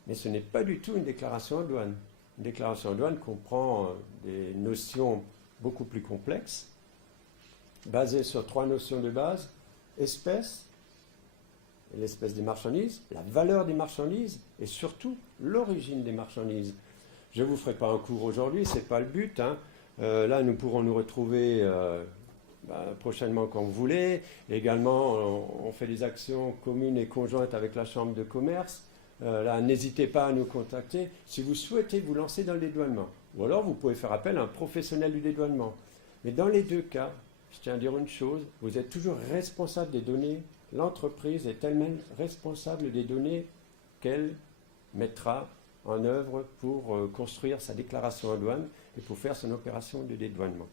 mais ce n'est pas du tout une déclaration en douane. Une déclaration en douane comprend des notions beaucoup plus complexes, basées sur 3 notions de base: espèce, l'espèce des marchandises, la valeur des marchandises et surtout l'origine des marchandises. Je ne vous ferai pas un cours aujourd'hui, ce n'est pas le but, hein. Là, nous pourrons nous retrouver prochainement quand vous voulez. Également, on fait des actions communes et conjointes avec la Chambre de commerce. Là, n'hésitez pas à nous contacter si vous souhaitez vous lancer dans le dédouanement. Ou alors, vous pouvez faire appel à un professionnel du dédouanement. Mais dans les deux cas, je tiens à dire une chose, vous êtes toujours responsable des données. L'entreprise est elle-même responsable des données qu'elle mettra en œuvre pour construire sa déclaration en douane et pour faire son opération de dédouanement.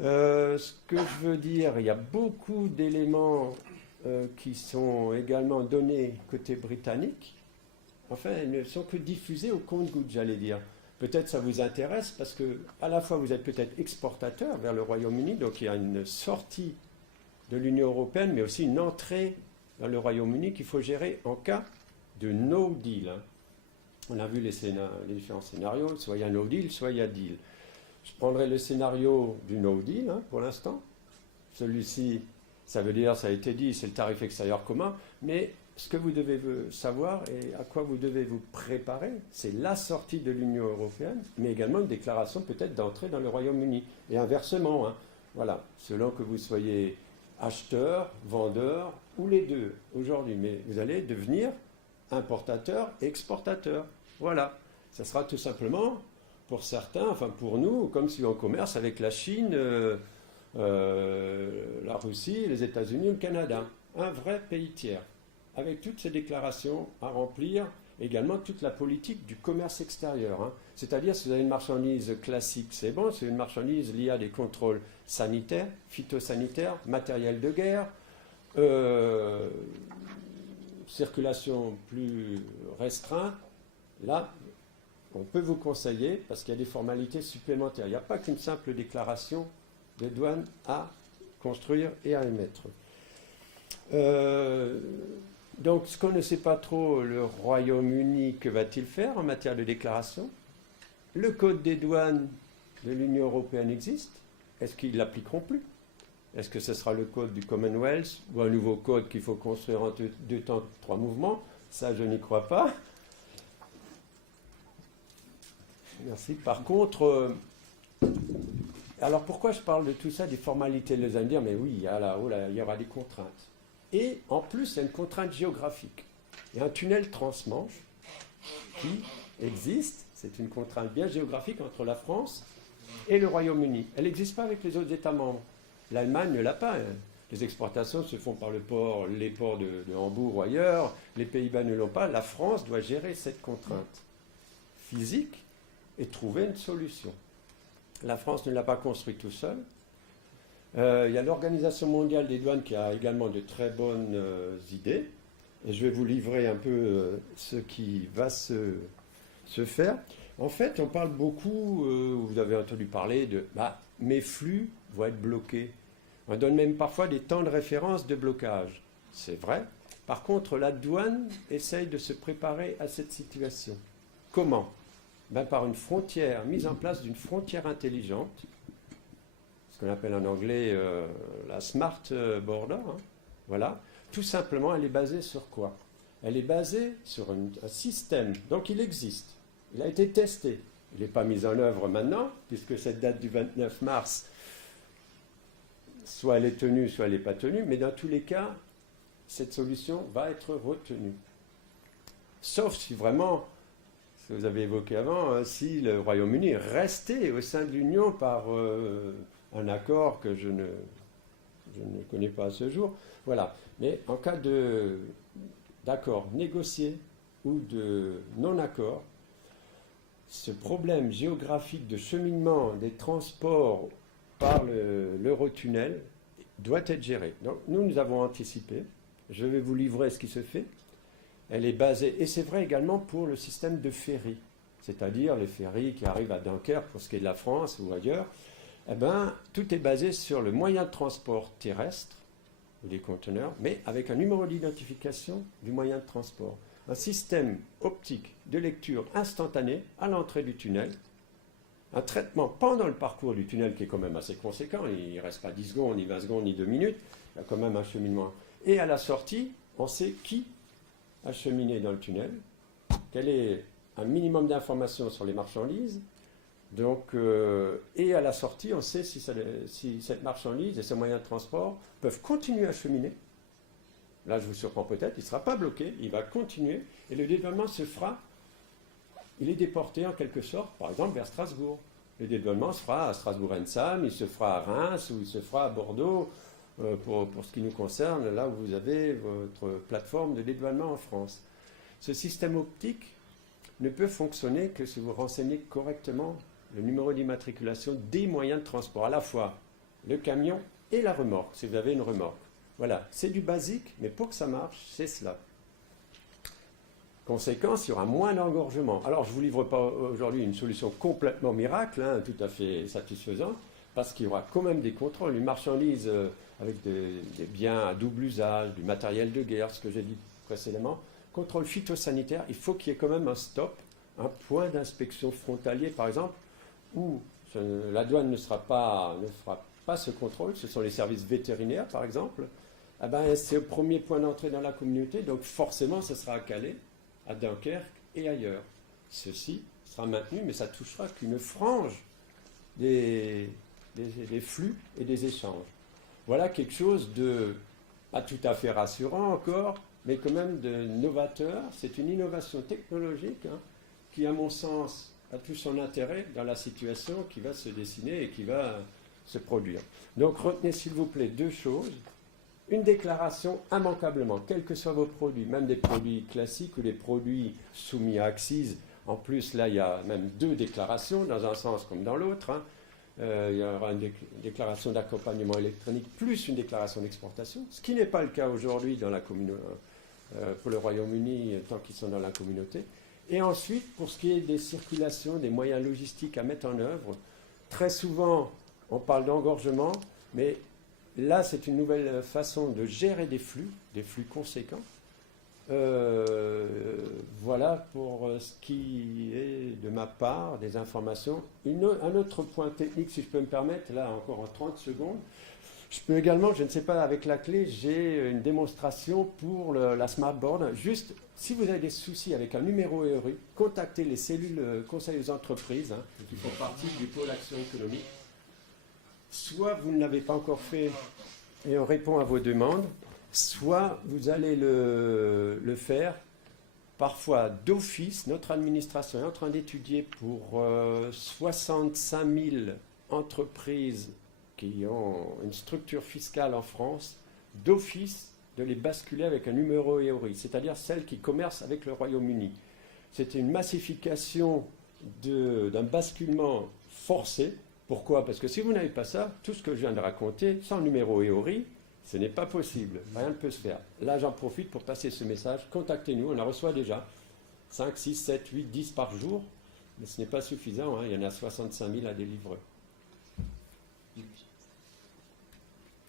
Ce que je veux dire, il y a beaucoup d'éléments qui sont également donnés côté britannique. Enfin, ils ne sont que diffusés au compte-gouttes, j'allais dire. Peut-être ça vous intéresse parce que à la fois vous êtes peut-être exportateur vers le Royaume-Uni, donc il y a une sortie de l'Union européenne, mais aussi une entrée dans le Royaume-Uni qu'il faut gérer en cas de no deal. Hein. On a vu les différents scénarios, soit il y a no deal, soit il y a deal. Je prendrai le scénario du no deal pour l'instant. Celui-ci, ça veut dire, ça a été dit, c'est le tarif extérieur commun, mais ce que vous devez savoir et à quoi vous devez vous préparer, c'est la sortie de l'Union européenne, mais également une déclaration peut-être d'entrée dans le Royaume-Uni. Et inversement, voilà, selon que vous soyez acheteur, vendeur ou les deux aujourd'hui, mais vous allez devenir importateur et exportateur. Voilà, ça sera tout simplement pour certains, enfin pour nous, comme si on commerce avec la Chine, la Russie, les États-Unis, le Canada, un vrai pays tiers, avec toutes ces déclarations à remplir, également toute la politique du commerce extérieur. Hein. C'est-à-dire, si vous avez une marchandise classique, c'est bon, c'est une marchandise liée à des contrôles sanitaires, phytosanitaires, matériel de guerre, circulation plus restreinte, là, on peut vous conseiller, parce qu'il y a des formalités supplémentaires. Il n'y a pas qu'une simple déclaration de douane à construire et à émettre. Donc, ce qu'on ne sait pas trop, le Royaume-Uni, que va-t-il faire en matière de déclaration? Le code des douanes de l'Union européenne existe. Est-ce qu'ils ne l'appliqueront plus? Est-ce que ce sera le code du Commonwealth ou un nouveau code qu'il faut construire en 2 temps, 3 mouvements? Ça, je n'y crois pas. Merci. Par contre, alors pourquoi je parle de tout ça, des formalités? Les uns me dire, mais oui, il y aura des contraintes. Et en plus, il y a une contrainte géographique. Il y a un tunnel transmanche qui existe. C'est une contrainte bien géographique entre la France et le Royaume-Uni. Elle n'existe pas avec les autres États membres. L'Allemagne ne l'a pas. Hein. Les exportations se font par les ports de Hambourg ou ailleurs. Les Pays-Bas ne l'ont pas. La France doit gérer cette contrainte physique et trouver une solution. La France ne l'a pas construit tout seul. Il y a l'Organisation mondiale des douanes qui a également de très bonnes idées. Et je vais vous livrer un peu ce qui va se faire. En fait, on parle beaucoup, vous avez entendu parler de mes flux vont être bloqués. On donne même parfois des temps de référence de blocage. C'est vrai. Par contre, la douane essaye de se préparer à cette situation. Comment? Par une frontière, mise en place d'une frontière intelligente, ce qu'on appelle en anglais la smart border. Voilà. Tout simplement, elle est basée sur quoi? Elle est basée sur un système. Donc, il existe. Il a été testé. Il n'est pas mis en œuvre maintenant, puisque cette date du 29 mars, soit elle est tenue, soit elle n'est pas tenue, mais dans tous les cas, cette solution va être retenue. Sauf si vraiment, ce que vous avez évoqué avant, si le Royaume-Uni restait au sein de l'Union par un accord que je ne connais pas à ce jour. Voilà. Mais en cas d'accord négocié ou de non-accord, ce problème géographique de cheminement des transports par l'Eurotunnel doit être gérée. Donc nous avons anticipé. Je vais vous livrer ce qui se fait. Elle est basée, et c'est vrai également pour le système de ferry, c'est-à-dire les ferries qui arrivent à Dunkerque pour ce qui est de la France ou ailleurs. Eh ben, tout est basé sur le moyen de transport terrestre, ou des conteneurs, mais avec un numéro d'identification du moyen de transport. Un système optique de lecture instantanée à l'entrée du tunnel, un traitement pendant le parcours du tunnel qui est quand même assez conséquent, il ne reste pas 10 secondes, ni 20 secondes, ni 2 minutes, il y a quand même un cheminement. Et à la sortie, on sait qui a cheminé dans le tunnel, quel est un minimum d'informations sur les marchandises, donc, et à la sortie, on sait si cette marchandise et ce moyen de transport peuvent continuer à cheminer. Là, je vous surprends peut-être, il ne sera pas bloqué, il va continuer, et le dédouanement se fera, il est déporté en quelque sorte, par exemple, vers Strasbourg. Le dédouanement se fera à Strasbourg-Ensam, il se fera à Reims, ou il se fera à Bordeaux, pour ce qui nous concerne, là où vous avez votre plateforme de dédouanement en France. Ce système optique ne peut fonctionner que si vous renseignez correctement le numéro d'immatriculation des moyens de transport, à la fois le camion et la remorque, si vous avez une remorque. Voilà, c'est du basique, mais pour que ça marche, c'est cela. Conséquence, il y aura moins d'engorgement. Alors, je ne vous livre pas aujourd'hui une solution complètement miracle, tout à fait satisfaisante, parce qu'il y aura quand même des contrôles. Une marchandise avec des biens à double usage, du matériel de guerre, ce que j'ai dit précédément, contrôle phytosanitaire, il faut qu'il y ait quand même un stop, un point d'inspection frontalier, par exemple, où la douane ne fera pas ce contrôle, ce sont les services vétérinaires, par exemple. Eh ben, c'est le premier point d'entrée dans la communauté, donc forcément, ce sera à Calais, à Dunkerque et ailleurs. Ceci sera maintenu, mais ça ne touchera qu'une frange des flux et des échanges. Voilà quelque chose de pas tout à fait rassurant encore, mais quand même de novateur. C'est une innovation technologique qui, à mon sens, a tout son intérêt dans la situation qui va se dessiner et qui va se produire. Donc retenez s'il vous plaît 2 choses. Une déclaration immanquablement, quels que soient vos produits, même des produits classiques ou des produits soumis à accise. En plus, là, il y a même 2 déclarations, dans un sens comme dans l'autre. Il y aura une déclaration d'accompagnement électronique plus une déclaration d'exportation, ce qui n'est pas le cas aujourd'hui dans la pour le Royaume-Uni tant qu'ils sont dans la communauté. Et ensuite, pour ce qui est des circulations, des moyens logistiques à mettre en œuvre, très souvent, on parle d'engorgement, mais là, c'est une nouvelle façon de gérer des flux conséquents. Voilà pour ce qui est de ma part des informations. Un autre point technique, si je peux me permettre, là encore en 30 secondes. Je peux également, je ne sais pas, avec la clé, j'ai une démonstration pour la Smart Board. Juste, si vous avez des soucis avec un numéro EORI, contactez les cellules conseils aux entreprises qui font partie du pôle action économique. Soit vous ne l'avez pas encore fait et on répond à vos demandes, soit vous allez le faire. Parfois, d'office, notre administration est en train d'étudier pour 65 000 entreprises qui ont une structure fiscale en France, d'office, de les basculer avec un numéro EORI, c'est-à-dire celles qui commercent avec le Royaume-Uni. C'était une massification d'un basculement forcé. Pourquoi? Parce que si vous n'avez pas ça, tout ce que je viens de raconter, sans numéro EORI, ce n'est pas possible. Rien ne peut se faire. Là, j'en profite pour passer ce message. Contactez-nous, on en reçoit déjà 5, 6, 7, 8, 10 par jour. Mais ce n'est pas suffisant, il y en a 65 000 à délivrer.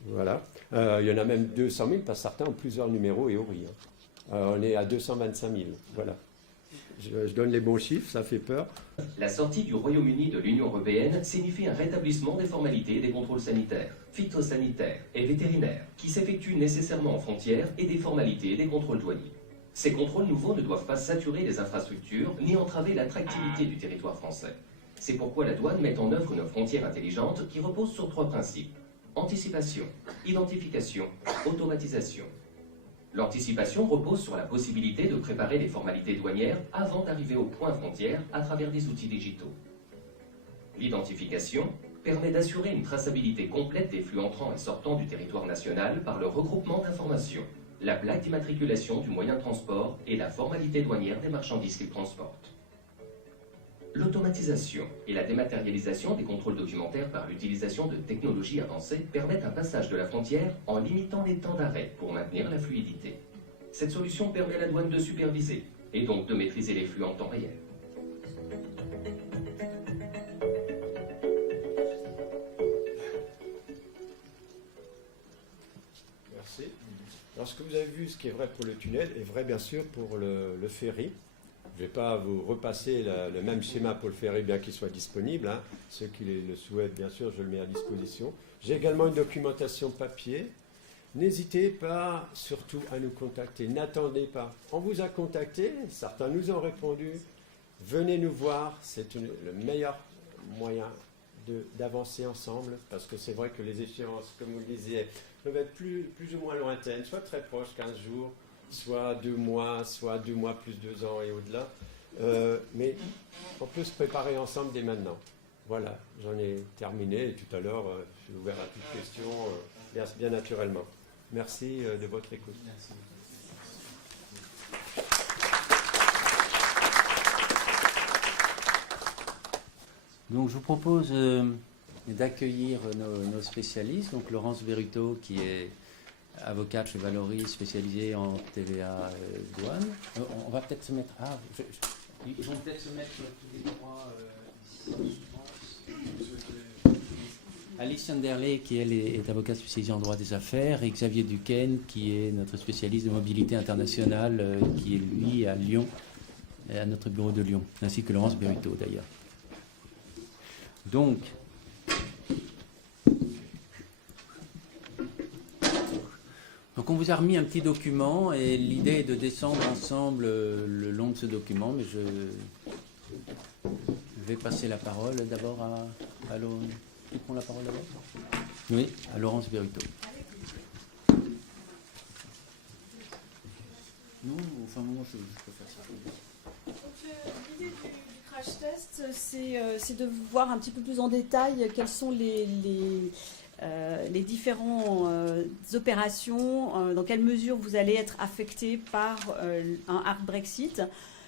Voilà. Il y en a même 200 000 parce que certains ont plusieurs numéros EORI. On est à 225 000. Voilà. Je donne les bons chiffres, ça fait peur. La sortie du Royaume-Uni de l'Union européenne signifie un rétablissement des formalités et des contrôles sanitaires, phytosanitaires et vétérinaires qui s'effectuent nécessairement en frontières et des formalités et des contrôles douaniers. Ces contrôles nouveaux ne doivent pas saturer les infrastructures ni entraver l'attractivité du territoire français. C'est pourquoi la douane met en œuvre une frontière intelligente qui repose sur 3 principes. Anticipation, identification, automatisation. L'anticipation repose sur la possibilité de préparer les formalités douanières avant d'arriver au point frontière à travers des outils digitaux. L'identification permet d'assurer une traçabilité complète des flux entrants et sortants du territoire national par le regroupement d'informations, la plaque d'immatriculation du moyen de transport et la formalité douanière des marchandises qu'il transporte. L'automatisation et la dématérialisation des contrôles documentaires par l'utilisation de technologies avancées permettent un passage de la frontière en limitant les temps d'arrêt pour maintenir la fluidité. Cette solution permet à la douane de superviser et donc de maîtriser les flux en temps réel. Merci. Alors, ce que vous avez vu, ce qui est vrai pour le tunnel, est vrai bien sûr pour le ferry. Je ne vais pas vous repasser le même schéma pour le ferry, bien qu'il soit disponible. Hein. Ceux qui le souhaitent, bien sûr, je le mets à disposition. J'ai également une documentation papier. N'hésitez pas, surtout, à nous contacter. N'attendez pas. On vous a contacté, certains nous ont répondu. Venez nous voir, c'est le meilleur moyen d'avancer ensemble, parce que c'est vrai que les échéances, comme vous le disiez, peuvent être plus ou moins lointaines, soit très proches, 15 jours, soit 2 mois, soit 2 mois plus 2 ans et au-delà. Mais on peut se préparer ensemble dès maintenant. Voilà, j'en ai terminé et tout à l'heure, je suis ouvert à toute question, bien naturellement. Merci de votre écoute. Merci. Donc je vous propose d'accueillir nos spécialistes, donc Laurence Berruteau qui est avocate chez Valoris, spécialisée en TVA douane. On va peut-être se mettre... ils vont peut-être se mettre tous les trois ici, je pense. Alice Sanderley, qui elle est avocate spécialisée en droit des affaires, et Xavier Duquesne, qui est notre spécialiste de mobilité internationale, qui est lui à Lyon, à notre bureau de Lyon, ainsi que Laurence Berruteau d'ailleurs. Donc, on vous a remis un petit document et l'idée est de descendre ensemble le long de ce document, mais je vais passer la parole d'abord à Laurence. Qui prend la parole d'abord ? Oui, à Laurence Berruteau. Non, enfin moi je peux faire ça. Donc, l'idée du crash test, c'est de voir un petit peu plus en détail quelles sont les différentes opérations, dans quelle mesure vous allez être affecté par un hard Brexit.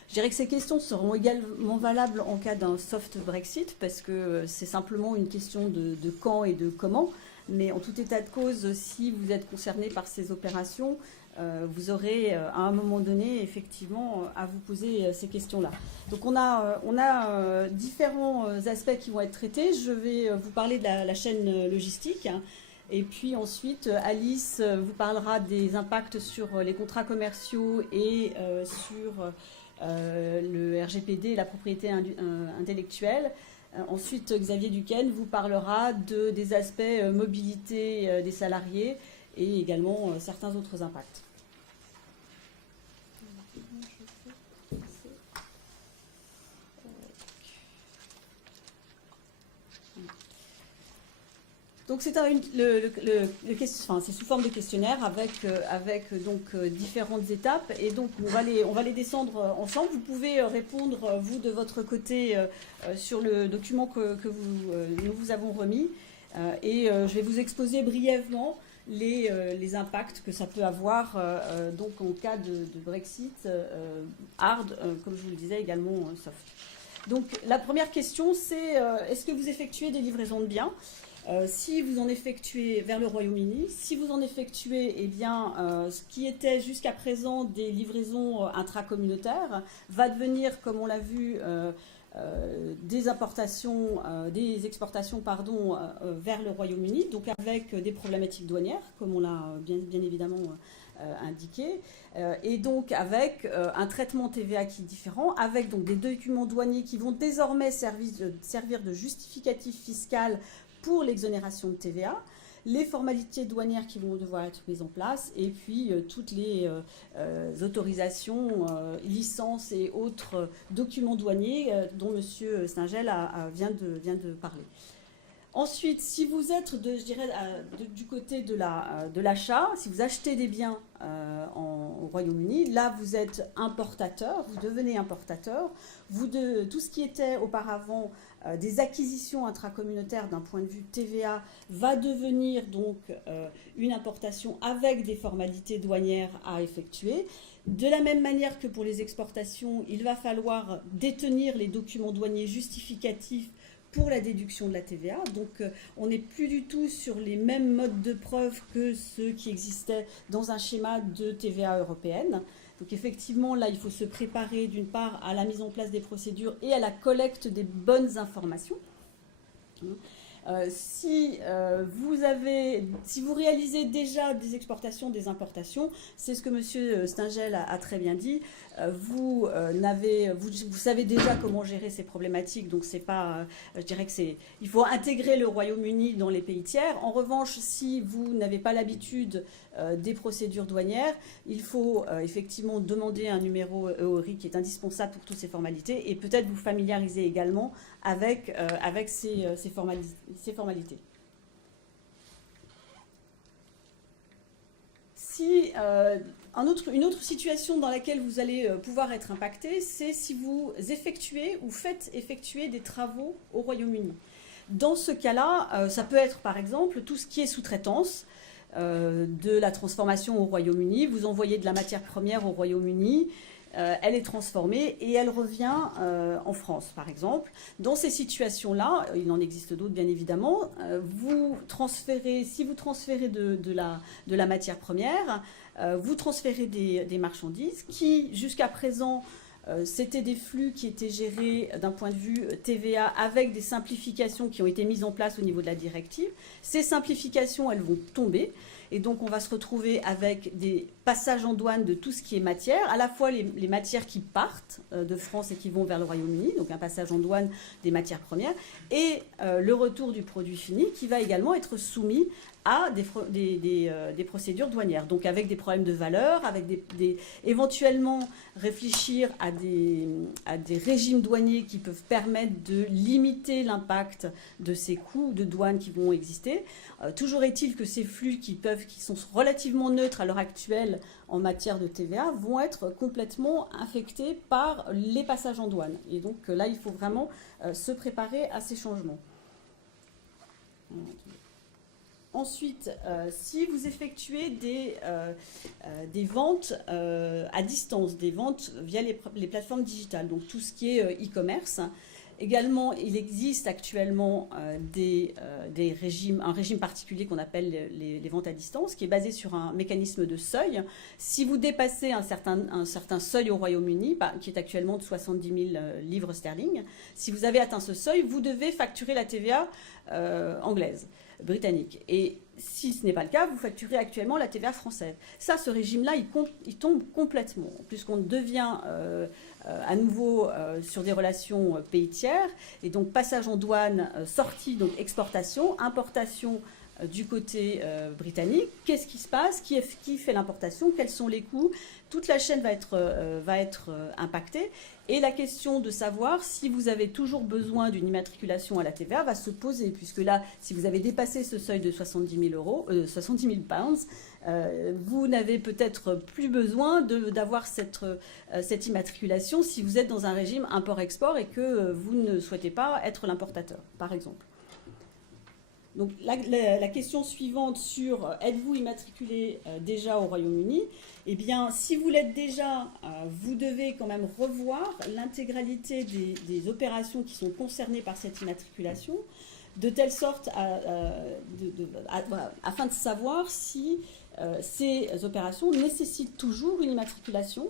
Je dirais que ces questions seront également valables en cas d'un soft Brexit, parce que c'est simplement une question de quand et de comment. Mais en tout état de cause, si vous êtes concerné par ces opérations, vous aurez à un moment donné effectivement à vous poser ces questions-là. Donc on a différents aspects qui vont être traités. Je vais vous parler de la chaîne logistique. Et puis ensuite, Alice vous parlera des impacts sur les contrats commerciaux et sur le RGPD, la propriété intellectuelle. Ensuite, Xavier Duquesne vous parlera des aspects mobilité des salariés et également certains autres impacts. Donc c'est c'est sous forme de questionnaire avec donc différentes étapes, et donc on va les descendre ensemble. Vous pouvez répondre vous de votre côté sur le document que nous vous avons remis, et je vais vous exposer brièvement les impacts que ça peut avoir donc en cas de Brexit hard, comme je vous le disais, également soft. Donc la première question, c'est est-ce que vous effectuez des livraisons de biens ? Si vous en effectuez vers le Royaume-Uni, si vous en effectuez ce qui était jusqu'à présent des livraisons intracommunautaires va devenir, comme on l'a vu, des exportations vers le Royaume-Uni, donc avec des problématiques douanières, comme on l'a bien évidemment indiqué, et donc avec un traitement TVA qui est différent, avec donc des documents douaniers qui vont désormais servir de justificatif fiscal pour l'exonération de TVA, les formalités douanières qui vont devoir être mises en place, et puis toutes les autorisations, licences et autres documents douaniers dont M. Stingel vient de parler. Ensuite, si vous êtes, je dirais, du côté de l'achat, si vous achetez des biens au Royaume-Uni, là, vous êtes importateur, vous devenez importateur. Tout ce qui était auparavant des acquisitions intracommunautaires d'un point de vue TVA va devenir donc une importation avec des formalités douanières à effectuer. De la même manière que pour les exportations, il va falloir détenir les documents douaniers justificatifs pour la déduction de la TVA. Donc on n'est plus du tout sur les mêmes modes de preuve que ceux qui existaient dans un schéma de TVA européenne. Donc effectivement, là, il faut se préparer d'une part à la mise en place des procédures et à la collecte des bonnes informations. Si vous réalisez déjà des exportations, des importations, c'est ce que M. Stingel a très bien dit, vous savez déjà comment gérer ces problématiques, donc c'est pas, je dirais que il faut intégrer le Royaume-Uni dans les pays tiers. En revanche, si vous n'avez pas l'habitude des procédures douanières, il faut effectivement demander un numéro EORI qui est indispensable pour toutes ces formalités et peut-être vous familiariser également avec ces formalités. Une autre situation dans laquelle vous allez pouvoir être impacté, c'est si vous effectuez ou faites effectuer des travaux au Royaume-Uni. Dans ce cas-là, ça peut être par exemple tout ce qui est sous-traitance de la transformation au Royaume-Uni. Vous envoyez de la matière première au Royaume-Uni, elle est transformée et elle revient en France, par exemple. Dans ces situations-là, il en existe d'autres bien évidemment, si vous transférez de la matière première, vous transférez des marchandises qui, jusqu'à présent, c'était des flux qui étaient gérés d'un point de vue TVA avec des simplifications qui ont été mises en place au niveau de la directive. Ces simplifications, elles vont tomber. Et donc, on va se retrouver avec des passages en douane de tout ce qui est matière, à la fois les matières qui partent de France et qui vont vers le Royaume-Uni, donc un passage en douane des matières premières, et le retour du produit fini qui va également être soumis à des procédures douanières, donc avec des problèmes de valeur, avec éventuellement réfléchir à des régimes douaniers qui peuvent permettre de limiter l'impact de ces coûts de douane qui vont exister. Toujours est-il que ces flux qui sont relativement neutres à l'heure actuelle en matière de TVA vont être complètement infectés par les passages en douane. Et donc là, il faut vraiment se préparer à ces changements. Ensuite, si vous effectuez des ventes à distance, des ventes via les plateformes digitales, donc tout ce qui est e-commerce, également, il existe actuellement un régime particulier qu'on appelle les ventes à distance, qui est basé sur un mécanisme de seuil. Si vous dépassez un certain seuil au Royaume-Uni, qui est actuellement de 70 000 livres sterling, si vous avez atteint ce seuil, vous devez facturer la TVA britannique. Et si ce n'est pas le cas, vous facturez actuellement la TVA française. Ça, ce régime-là, il tombe complètement, puisqu'on devient à nouveau sur des relations pays tiers, et donc passage en douane, sortie, donc exportation, importation du côté britannique. Qu'est-ce qui se passe? Qui fait l'importation? Quels sont les coûts? Toute la chaîne va être impactée. Et la question de savoir si vous avez toujours besoin d'une immatriculation à la TVA va se poser, puisque là, si vous avez dépassé ce seuil de 70 000 pounds, vous n'avez peut-être plus besoin d'avoir cette immatriculation si vous êtes dans un régime import-export et que vous ne souhaitez pas être l'importateur, par exemple. Donc la question suivante sur êtes-vous immatriculé déjà au Royaume-Uni? Eh bien, si vous l'êtes déjà, vous devez quand même revoir l'intégralité des opérations qui sont concernées par cette immatriculation, de telle sorte afin de savoir si ces opérations nécessitent toujours une immatriculation.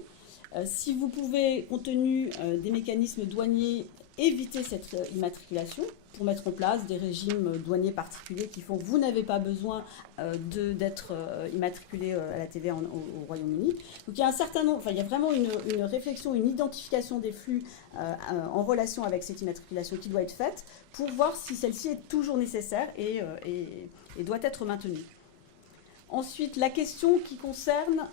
Si vous pouvez, compte tenu des mécanismes douaniers, éviter cette immatriculation pour mettre en place des régimes douaniers particuliers qui font que vous n'avez pas besoin d'être immatriculé à la TVA au Royaume-Uni. Donc il y a un certain nombre, il y a vraiment une réflexion, une identification des flux en relation avec cette immatriculation qui doit être faite pour voir si celle-ci est toujours nécessaire et doit être maintenue. Ensuite, la question qui concerne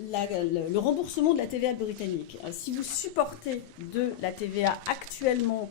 le remboursement de la TVA britannique. Si vous supportez de la TVA actuellement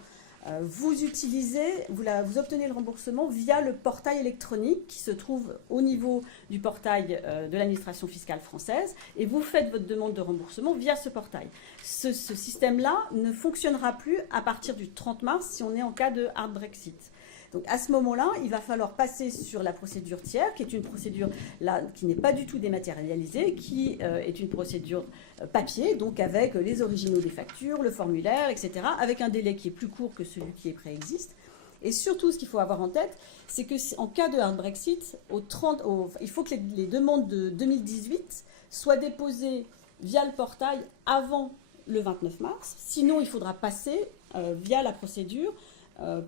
vous obtenez le remboursement via le portail électronique qui se trouve au niveau du portail de l'administration fiscale française, et vous faites votre demande de remboursement via ce portail. Ce système-là ne fonctionnera plus à partir du 30 mars si on est en cas de hard Brexit. Donc à ce moment-là, il va falloir passer sur la procédure tiers, qui est une procédure là, qui n'est pas du tout dématérialisée, qui est une procédure papier, donc avec les originaux des factures, le formulaire, etc., avec un délai qui est plus court que celui qui préexiste. Et surtout, ce qu'il faut avoir en tête, c'est qu'en cas de hard Brexit, il faut que les demandes de 2018 soient déposées via le portail avant le 29 mars. Sinon, il faudra passer via la procédure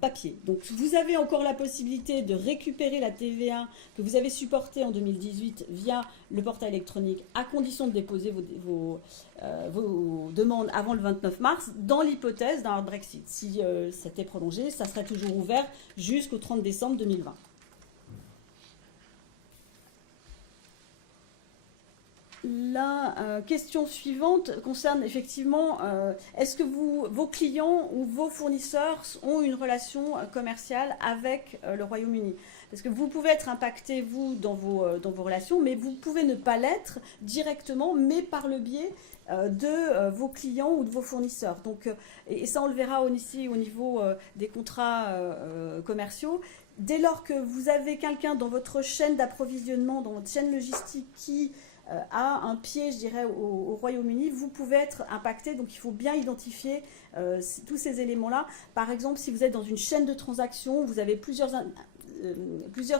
papier. Donc vous avez encore la possibilité de récupérer la TVA que vous avez supportée en 2018 via le portail électronique, à condition de déposer vos demandes avant le 29 mars, dans l'hypothèse d'un hard Brexit. Si c'était prolongé, ça serait toujours ouvert jusqu'au 30 décembre 2020. La question suivante concerne effectivement, est-ce que vos clients ou vos fournisseurs ont une relation commerciale avec le Royaume-Uni? Parce que vous pouvez être impacté, vous, dans vos relations, mais vous pouvez ne pas l'être directement, mais par le biais de vos clients ou de vos fournisseurs. Donc, et ça, on le verra ici au niveau des contrats commerciaux. Dès lors que vous avez quelqu'un dans votre chaîne d'approvisionnement, dans votre chaîne logistique qui a un pied, je dirais, au Royaume-Uni, vous pouvez être impacté. Donc, il faut bien identifier tous ces éléments-là. Par exemple, si vous êtes dans une chaîne de transactions, vous avez plusieurs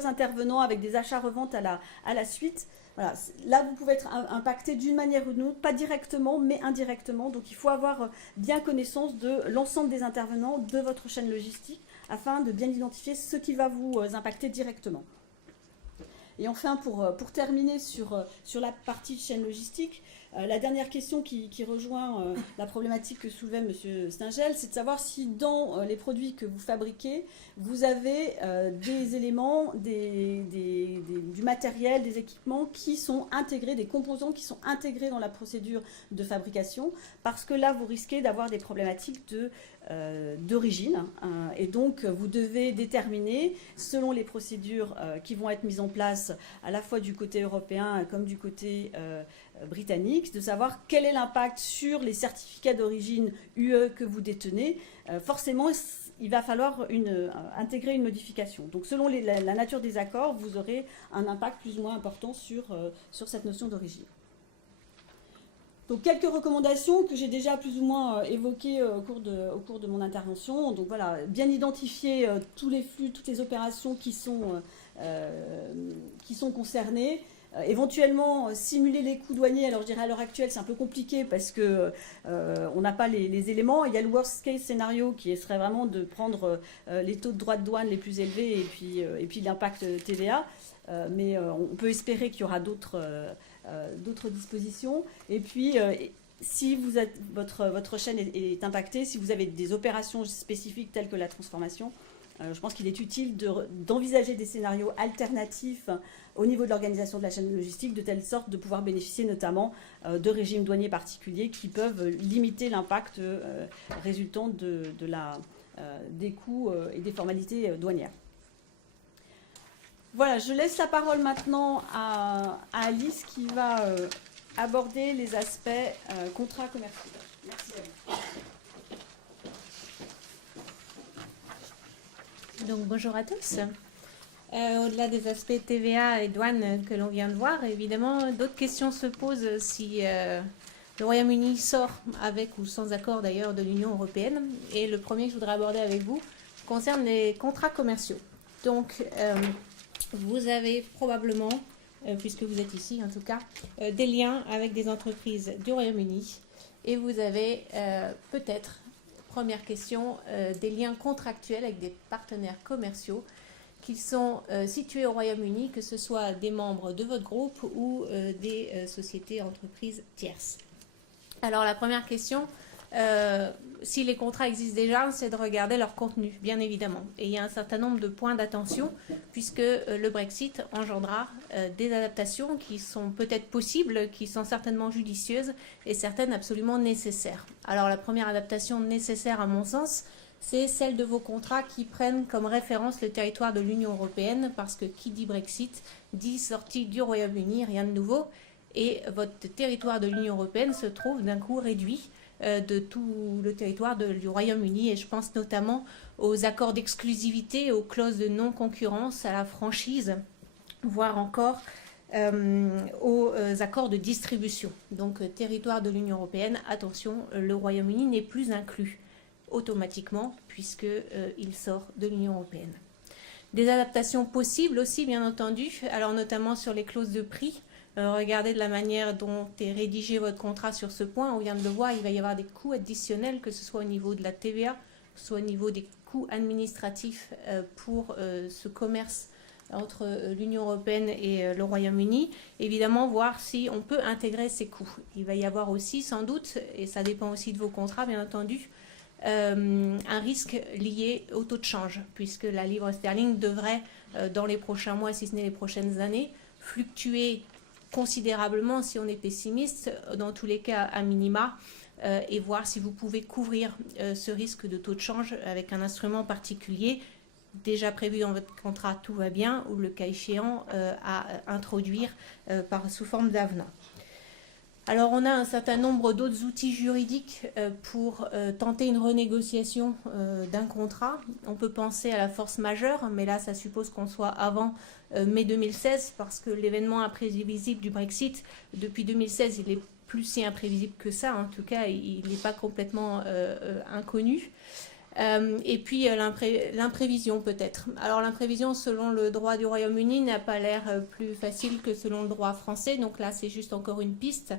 intervenants avec des achats-reventes à la suite. Voilà. Là, vous pouvez être impacté d'une manière ou d'une autre, pas directement, mais indirectement. Donc, il faut avoir bien connaissance de l'ensemble des intervenants de votre chaîne logistique afin de bien identifier ce qui va vous impacter directement. Et enfin, pour terminer sur la partie de chaîne logistique, la dernière question qui rejoint la problématique que soulevait M. Stingel, c'est de savoir si dans les produits que vous fabriquez, vous avez des éléments, du matériel, des équipements qui sont intégrés, des composants qui sont intégrés dans la procédure de fabrication, parce que là, vous risquez d'avoir des problématiques d'origine. Et donc, vous devez déterminer, selon les procédures qui vont être mises en place à la fois du côté européen comme du côté britannique, de savoir quel est l'impact sur les certificats d'origine UE que vous détenez. Forcément, il va falloir intégrer une modification. Donc, selon la nature des accords, vous aurez un impact plus ou moins important sur cette notion d'origine. Donc, quelques recommandations que j'ai déjà plus ou moins évoquées au cours de mon intervention. Donc, voilà, bien identifier tous les flux, toutes les opérations qui sont concernées. Éventuellement simuler les coûts douaniers. Alors je dirais à l'heure actuelle c'est un peu compliqué parce que on n'a pas les éléments. Il y a le worst case scénario qui serait vraiment de prendre les taux de droits de douane les plus élevés et puis l'impact TVA. Mais on peut espérer qu'il y aura d'autres dispositions. Et puis si votre chaîne est impactée, si vous avez des opérations spécifiques telles que la transformation, je pense qu'il est utile d'envisager des scénarios alternatifs au niveau de l'organisation de la chaîne logistique, de telle sorte de pouvoir bénéficier notamment de régimes douaniers particuliers qui peuvent limiter l'impact résultant des coûts et des formalités douanières. Voilà, je laisse la parole maintenant à Alice qui va aborder les aspects contrats commerciaux. Merci à vous. Donc bonjour à tous. Au-delà des aspects TVA et douane que l'on vient de voir, évidemment, d'autres questions se posent si le Royaume-Uni sort avec ou sans accord d'ailleurs de l'Union européenne. Et le premier que je voudrais aborder avec vous concerne les contrats commerciaux. Donc vous avez probablement, puisque vous êtes ici en tout cas, des liens avec des entreprises du Royaume-Uni et vous avez peut-être, première question, des liens contractuels avec des partenaires commerciaux qui sont situés au Royaume-Uni, que ce soit des membres de votre groupe ou des sociétés, entreprises tierces. Alors la première question, si les contrats existent déjà, c'est de regarder leur contenu, bien évidemment. Et il y a un certain nombre de points d'attention, puisque le Brexit engendrera des adaptations qui sont peut-être possibles, qui sont certainement judicieuses et certaines absolument nécessaires. Alors la première adaptation nécessaire, à mon sens, c'est celle de vos contrats qui prennent comme référence le territoire de l'Union européenne, parce que qui dit Brexit dit sortie du Royaume-Uni, rien de nouveau, et votre territoire de l'Union européenne se trouve d'un coup réduit de tout le territoire du Royaume-Uni, et je pense notamment aux accords d'exclusivité, aux clauses de non-concurrence, à la franchise, voire encore aux accords de distribution. Donc, territoire de l'Union européenne, attention, le Royaume-Uni n'est plus inclus automatiquement puisqu'il sort de l'Union européenne. Des adaptations possibles aussi, bien entendu, alors notamment sur les clauses de prix. Regardez de la manière dont est rédigé votre contrat sur ce point. On vient de le voir, il va y avoir des coûts additionnels, que ce soit au niveau de la TVA, que ce soit au niveau des coûts administratifs pour ce commerce entre l'Union européenne et le Royaume-Uni. Évidemment, voir si on peut intégrer ces coûts. Il va y avoir aussi, sans doute, et ça dépend aussi de vos contrats, bien entendu, un risque lié au taux de change, puisque la livre sterling devrait, dans les prochains mois, si ce n'est les prochaines années, fluctuer considérablement si on est pessimiste, dans tous les cas à minima, et voir si vous pouvez couvrir ce risque de taux de change avec un instrument particulier déjà prévu dans votre contrat, tout va bien, ou le cas échéant à introduire sous forme d'avenant. Alors on a un certain nombre d'autres outils juridiques pour tenter une renégociation d'un contrat. On peut penser à la force majeure, mais là ça suppose qu'on soit avant mai 2016, parce que l'événement imprévisible du Brexit, depuis 2016, il est plus si imprévisible que ça. En tout cas, il n'est pas complètement inconnu. Et puis l'imprévision peut-être. Alors l'imprévision selon le droit du Royaume-Uni n'a pas l'air plus facile que selon le droit français, donc là c'est juste encore une piste,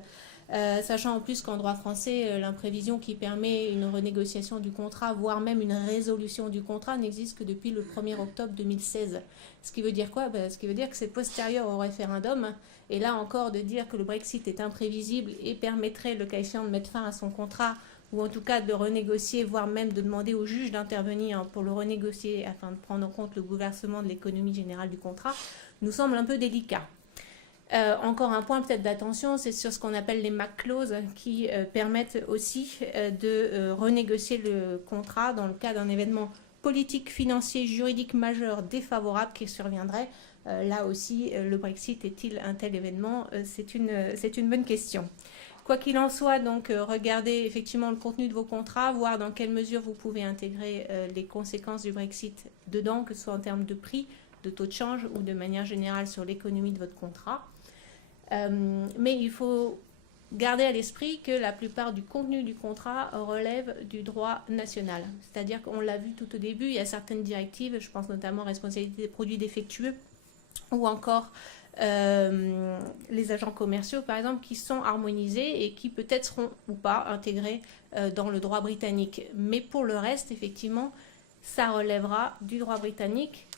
sachant en plus qu'en droit français l'imprévision qui permet une renégociation du contrat, voire même une résolution du contrat, n'existe que depuis le 1er octobre 2016. Ce qui veut dire quoi? Ce qui veut dire que c'est postérieur au référendum, et là encore de dire que le Brexit est imprévisible et permettrait le cas échéant de mettre fin à son contrat, ou en tout cas de renégocier, voire même de demander au juge d'intervenir pour le renégocier afin de prendre en compte le bouleversement de l'économie générale du contrat, nous semble un peu délicat. Encore un point peut-être d'attention, c'est sur ce qu'on appelle les MAC clauses qui permettent aussi de renégocier le contrat dans le cas d'un événement politique, financier, juridique majeur défavorable qui surviendrait. Là aussi, le Brexit est-il un tel événement? C'est une bonne question. Quoi qu'il en soit, donc, regardez effectivement le contenu de vos contrats, voir dans quelle mesure vous pouvez intégrer les conséquences du Brexit dedans, que ce soit en termes de prix, de taux de change ou de manière générale sur l'économie de votre contrat. Mais il faut garder à l'esprit que la plupart du contenu du contrat relève du droit national. C'est-à-dire qu'on l'a vu tout au début, il y a certaines directives, je pense notamment responsabilité des produits défectueux ou encore les agents commerciaux, par exemple, qui sont harmonisés et qui peut-être seront ou pas intégrés dans le droit britannique. Mais pour le reste, effectivement, ça relèvera du droit britannique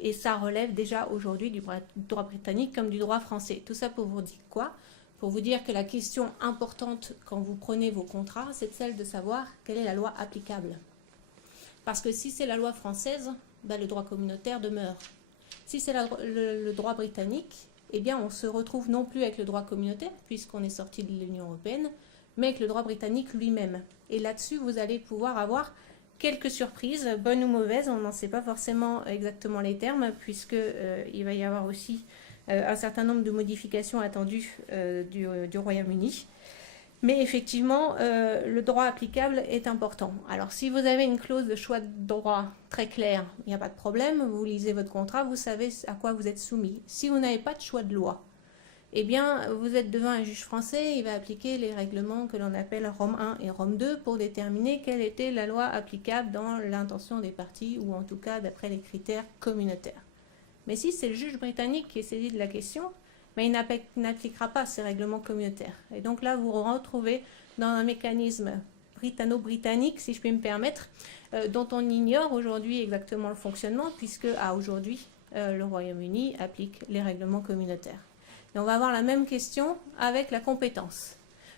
et ça relève déjà aujourd'hui du droit britannique comme du droit français. Tout ça pour vous dire quoi? Pour vous dire que la question importante quand vous prenez vos contrats, c'est celle de savoir quelle est la loi applicable. Parce que si c'est la loi française, le droit communautaire demeure. Si c'est le droit britannique, eh bien on se retrouve non plus avec le droit communautaire, puisqu'on est sorti de l'Union européenne, mais avec le droit britannique lui-même. Et là-dessus, vous allez pouvoir avoir quelques surprises, bonnes ou mauvaises, on n'en sait pas forcément exactement les termes, puisqu'il va y avoir aussi un certain nombre de modifications attendues du Royaume-Uni. Mais effectivement, le droit applicable est important. Alors, si vous avez une clause de choix de droit très claire, il n'y a pas de problème. Vous lisez votre contrat, vous savez à quoi vous êtes soumis. Si vous n'avez pas de choix de loi, eh bien, vous êtes devant un juge français, il va appliquer les règlements que l'on appelle Rome 1 et Rome 2 pour déterminer quelle était la loi applicable dans l'intention des parties, ou en tout cas d'après les critères communautaires. Mais si c'est le juge britannique qui est saisi de la question, mais il n'appliquera pas ces règlements communautaires. Et donc là, vous vous retrouvez dans un mécanisme britanno-britannique, si je puis me permettre, dont on ignore aujourd'hui exactement le fonctionnement, puisque aujourd'hui, le Royaume-Uni applique les règlements communautaires. Et on va avoir la même question avec la compétence,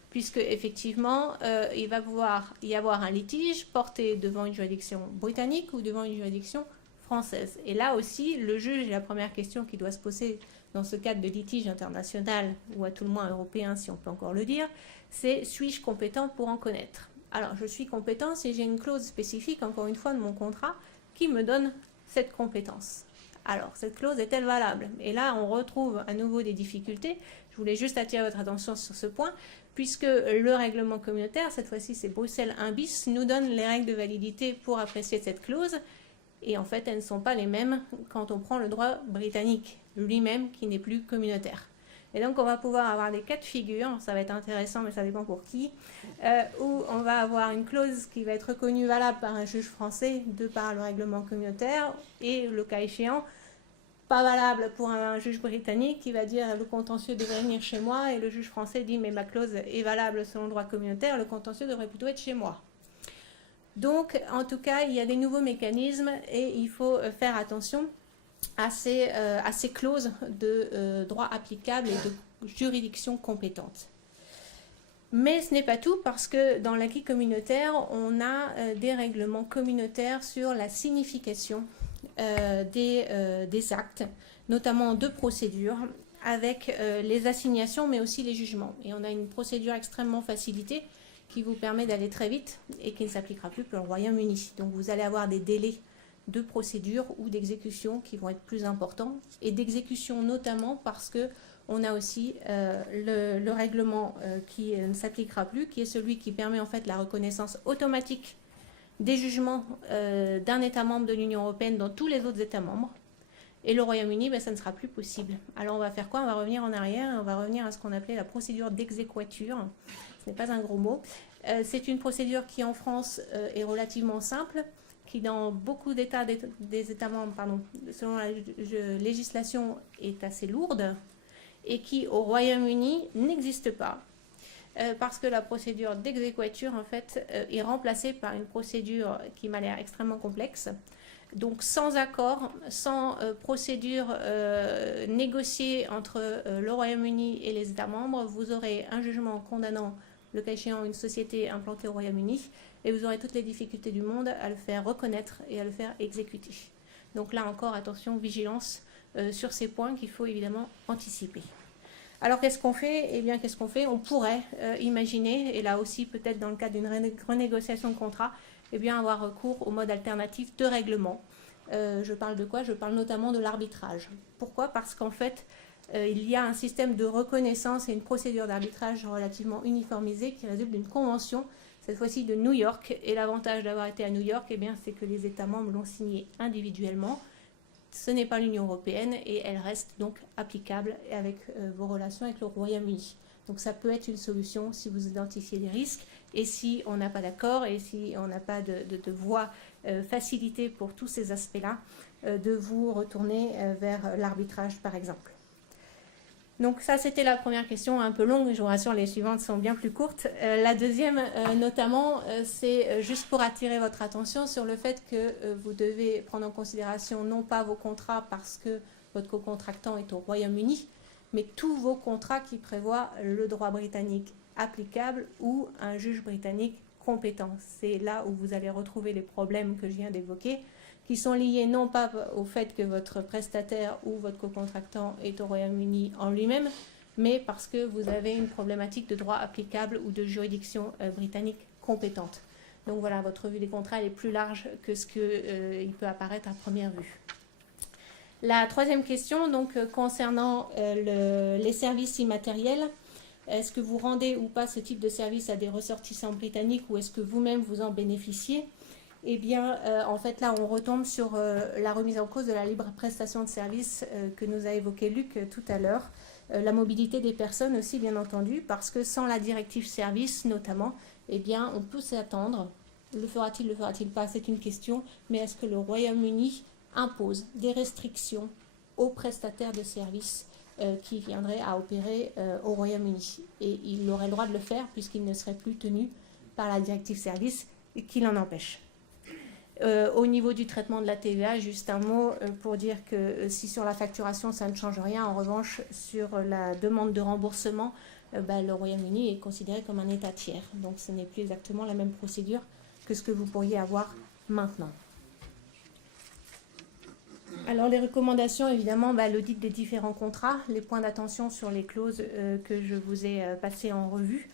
puisque effectivement, il va pouvoir y avoir un litige porté devant une juridiction britannique ou devant une juridiction française. Et là aussi, le juge, la première question qui doit se poser dans ce cadre de litige international, ou à tout le moins européen si on peut encore le dire, c'est suis-je compétent pour en connaître? Alors, je suis compétent si j'ai une clause spécifique, encore une fois, de mon contrat, qui me donne cette compétence. Alors, cette clause est-elle valable? Et là, on retrouve à nouveau des difficultés. Je voulais juste attirer votre attention sur ce point, puisque le règlement communautaire, cette fois-ci c'est Bruxelles 1 bis, nous donne les règles de validité pour apprécier cette clause. Et en fait, elles ne sont pas les mêmes quand on prend le droit britannique lui-même, qui n'est plus communautaire. Et donc, on va pouvoir avoir des cas de figure, ça va être intéressant, mais ça dépend pour qui, où on va avoir une clause qui va être reconnue valable par un juge français de par le règlement communautaire, et le cas échéant, pas valable pour un juge britannique qui va dire le contentieux devrait venir chez moi, et le juge français dit mais ma clause est valable selon le droit communautaire, le contentieux devrait plutôt être chez moi. Donc, en tout cas, il y a des nouveaux mécanismes et il faut faire attention à ces clauses de droit applicable et de juridiction compétente. Mais ce n'est pas tout, parce que dans l'acquis communautaire, on a des règlements communautaires sur la signification des actes, notamment de procédures, avec les assignations, mais aussi les jugements. Et on a une procédure extrêmement facilitée qui vous permet d'aller très vite et qui ne s'appliquera plus pour le Royaume-Uni. Donc vous allez avoir des délais de procédure ou d'exécution qui vont être plus importants, et d'exécution notamment parce que on a aussi le règlement qui ne s'appliquera plus, qui est celui qui permet en fait la reconnaissance automatique des jugements d'un État membre de l'Union européenne dans tous les autres États membres. Et le Royaume-Uni, ça ne sera plus possible. Alors on va faire quoi? On va revenir en arrière et on va revenir à ce qu'on appelait la procédure d'exéquatur. Ce n'est pas un gros mot. C'est une procédure qui en France est relativement simple, qui dans beaucoup d'États des États membres, selon la législation, est assez lourde, et qui au Royaume-Uni n'existe pas. Parce que la procédure d'exéquatur, en fait, est remplacée par une procédure qui m'a l'air extrêmement complexe. Donc, sans accord, sans procédure négociée entre le Royaume-Uni et les États membres, vous aurez un jugement condamnant, le cas échéant, une société implantée au Royaume-Uni, et vous aurez toutes les difficultés du monde à le faire reconnaître et à le faire exécuter. Donc là encore, attention, vigilance sur ces points qu'il faut évidemment anticiper. Alors qu'est-ce qu'on fait? Eh bien, qu'est-ce qu'on fait? On pourrait imaginer, et là aussi peut-être dans le cadre d'une renégociation de contrat, eh bien avoir recours au mode alternatif de règlement. Je parle de quoi? Je parle notamment de l'arbitrage. Pourquoi? Parce qu'en fait, il y a un système de reconnaissance et une procédure d'arbitrage relativement uniformisée qui résulte d'une convention, cette fois-ci de New York. Et l'avantage d'avoir été à New York, eh bien, c'est que les États membres l'ont signé individuellement. Ce n'est pas l'Union européenne et elle reste donc applicable avec vos relations avec le Royaume-Uni. Donc ça peut être une solution si vous identifiez des risques et si on n'a pas d'accord et si on n'a pas de voie facilitée pour tous ces aspects-là, de vous retourner vers l'arbitrage par exemple. Donc ça, c'était la première question, un peu longue, je vous rassure, les suivantes sont bien plus courtes. La deuxième, notamment, c'est juste pour attirer votre attention sur le fait que vous devez prendre en considération non pas vos contrats parce que votre co-contractant est au Royaume-Uni, mais tous vos contrats qui prévoient le droit britannique applicable ou un juge britannique compétent. C'est là où vous allez retrouver les problèmes que je viens d'évoquer, qui sont liés non pas au fait que votre prestataire ou votre co-contractant est au Royaume-Uni en lui-même, mais parce que vous avez une problématique de droit applicable ou de juridiction britannique compétente. Donc voilà, votre revue des contrats elle est plus large que ce qu'il peut apparaître à première vue. La troisième question, donc, concernant les services immatériels, est-ce que vous rendez ou pas ce type de service à des ressortissants britanniques ou est-ce que vous-même vous en bénéficiez? Eh bien, en fait, là, on retombe sur la remise en cause de la libre prestation de services que nous a évoqué Luc tout à l'heure. La mobilité des personnes aussi, bien entendu, parce que sans la directive service, notamment, eh bien, on peut s'attendre. Le fera-t-il pas? C'est une question. Mais est-ce que le Royaume-Uni impose des restrictions aux prestataires de services qui viendraient à opérer au Royaume-Uni? Et il aurait le droit de le faire puisqu'il ne serait plus tenu par la directive service qui l'en empêche. Au niveau du traitement de la TVA, juste un mot pour dire que si sur la facturation ça ne change rien, en revanche sur la demande de remboursement, le Royaume-Uni est considéré comme un État tiers. Donc ce n'est plus exactement la même procédure que ce que vous pourriez avoir maintenant. Alors les recommandations, évidemment, l'audit des différents contrats, les points d'attention sur les clauses que je vous ai passées en revue.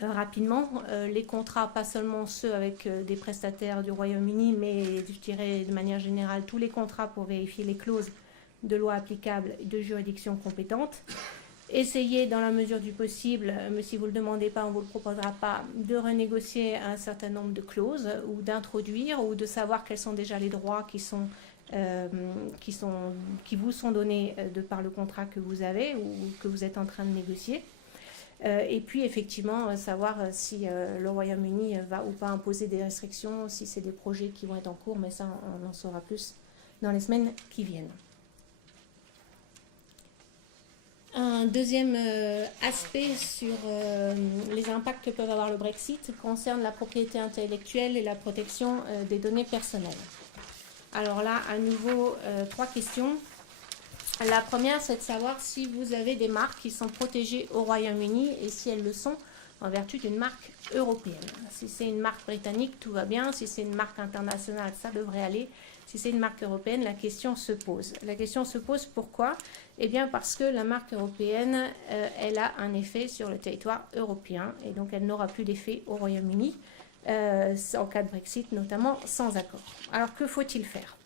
rapidement. Les contrats, pas seulement ceux avec des prestataires du Royaume-Uni, mais je dirais de manière générale tous les contrats pour vérifier les clauses de loi applicables et de juridiction compétente. Essayez dans la mesure du possible, mais si vous ne le demandez pas, on ne vous le proposera pas, de renégocier un certain nombre de clauses ou d'introduire ou de savoir quels sont déjà les droits qui vous sont donnés de par le contrat que vous avez ou que vous êtes en train de négocier. Et puis effectivement savoir si le Royaume-Uni va ou pas imposer des restrictions, si c'est des projets qui vont être en cours, mais ça on en saura plus dans les semaines qui viennent. Un deuxième aspect sur les impacts que peuvent avoir le Brexit concerne la propriété intellectuelle et la protection des données personnelles. Alors là, à nouveau, 3 questions. La première, c'est de savoir si vous avez des marques qui sont protégées au Royaume-Uni et si elles le sont en vertu d'une marque européenne. Si c'est une marque britannique, tout va bien. Si c'est une marque internationale, ça devrait aller. Si c'est une marque européenne, la question se pose. La question se pose pourquoi ? Eh bien parce que la marque européenne, elle a un effet sur le territoire européen et donc elle n'aura plus d'effet au Royaume-Uni en cas de Brexit, notamment sans accord. Alors que faut-il faire ?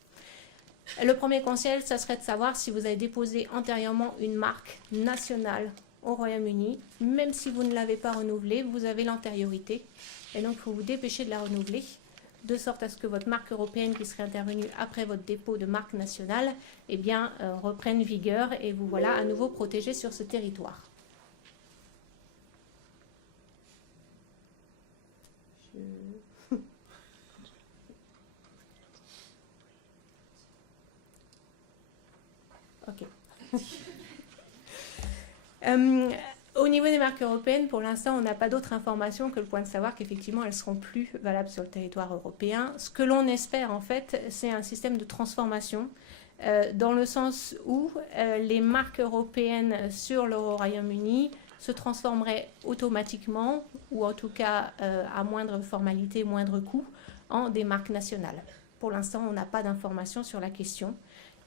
Le premier conseil, ça serait de savoir si vous avez déposé antérieurement une marque nationale au Royaume-Uni. Même si vous ne l'avez pas renouvelée, vous avez l'antériorité et donc il faut vous dépêcher de la renouveler, de sorte à ce que votre marque européenne qui serait intervenue après votre dépôt de marque nationale eh bien, reprenne vigueur et vous voilà à nouveau protégé sur ce territoire. Ok. Au niveau des marques européennes, pour l'instant, on n'a pas d'autre information que le point de savoir qu'effectivement, elles ne seront plus valables sur le territoire européen. Ce que l'on espère, en fait, c'est un système de transformation dans le sens où les marques européennes sur le Royaume-Uni se transformeraient automatiquement, ou en tout cas à moindre formalité, moindre coût, en des marques nationales. Pour l'instant, on n'a pas d'informations sur la question.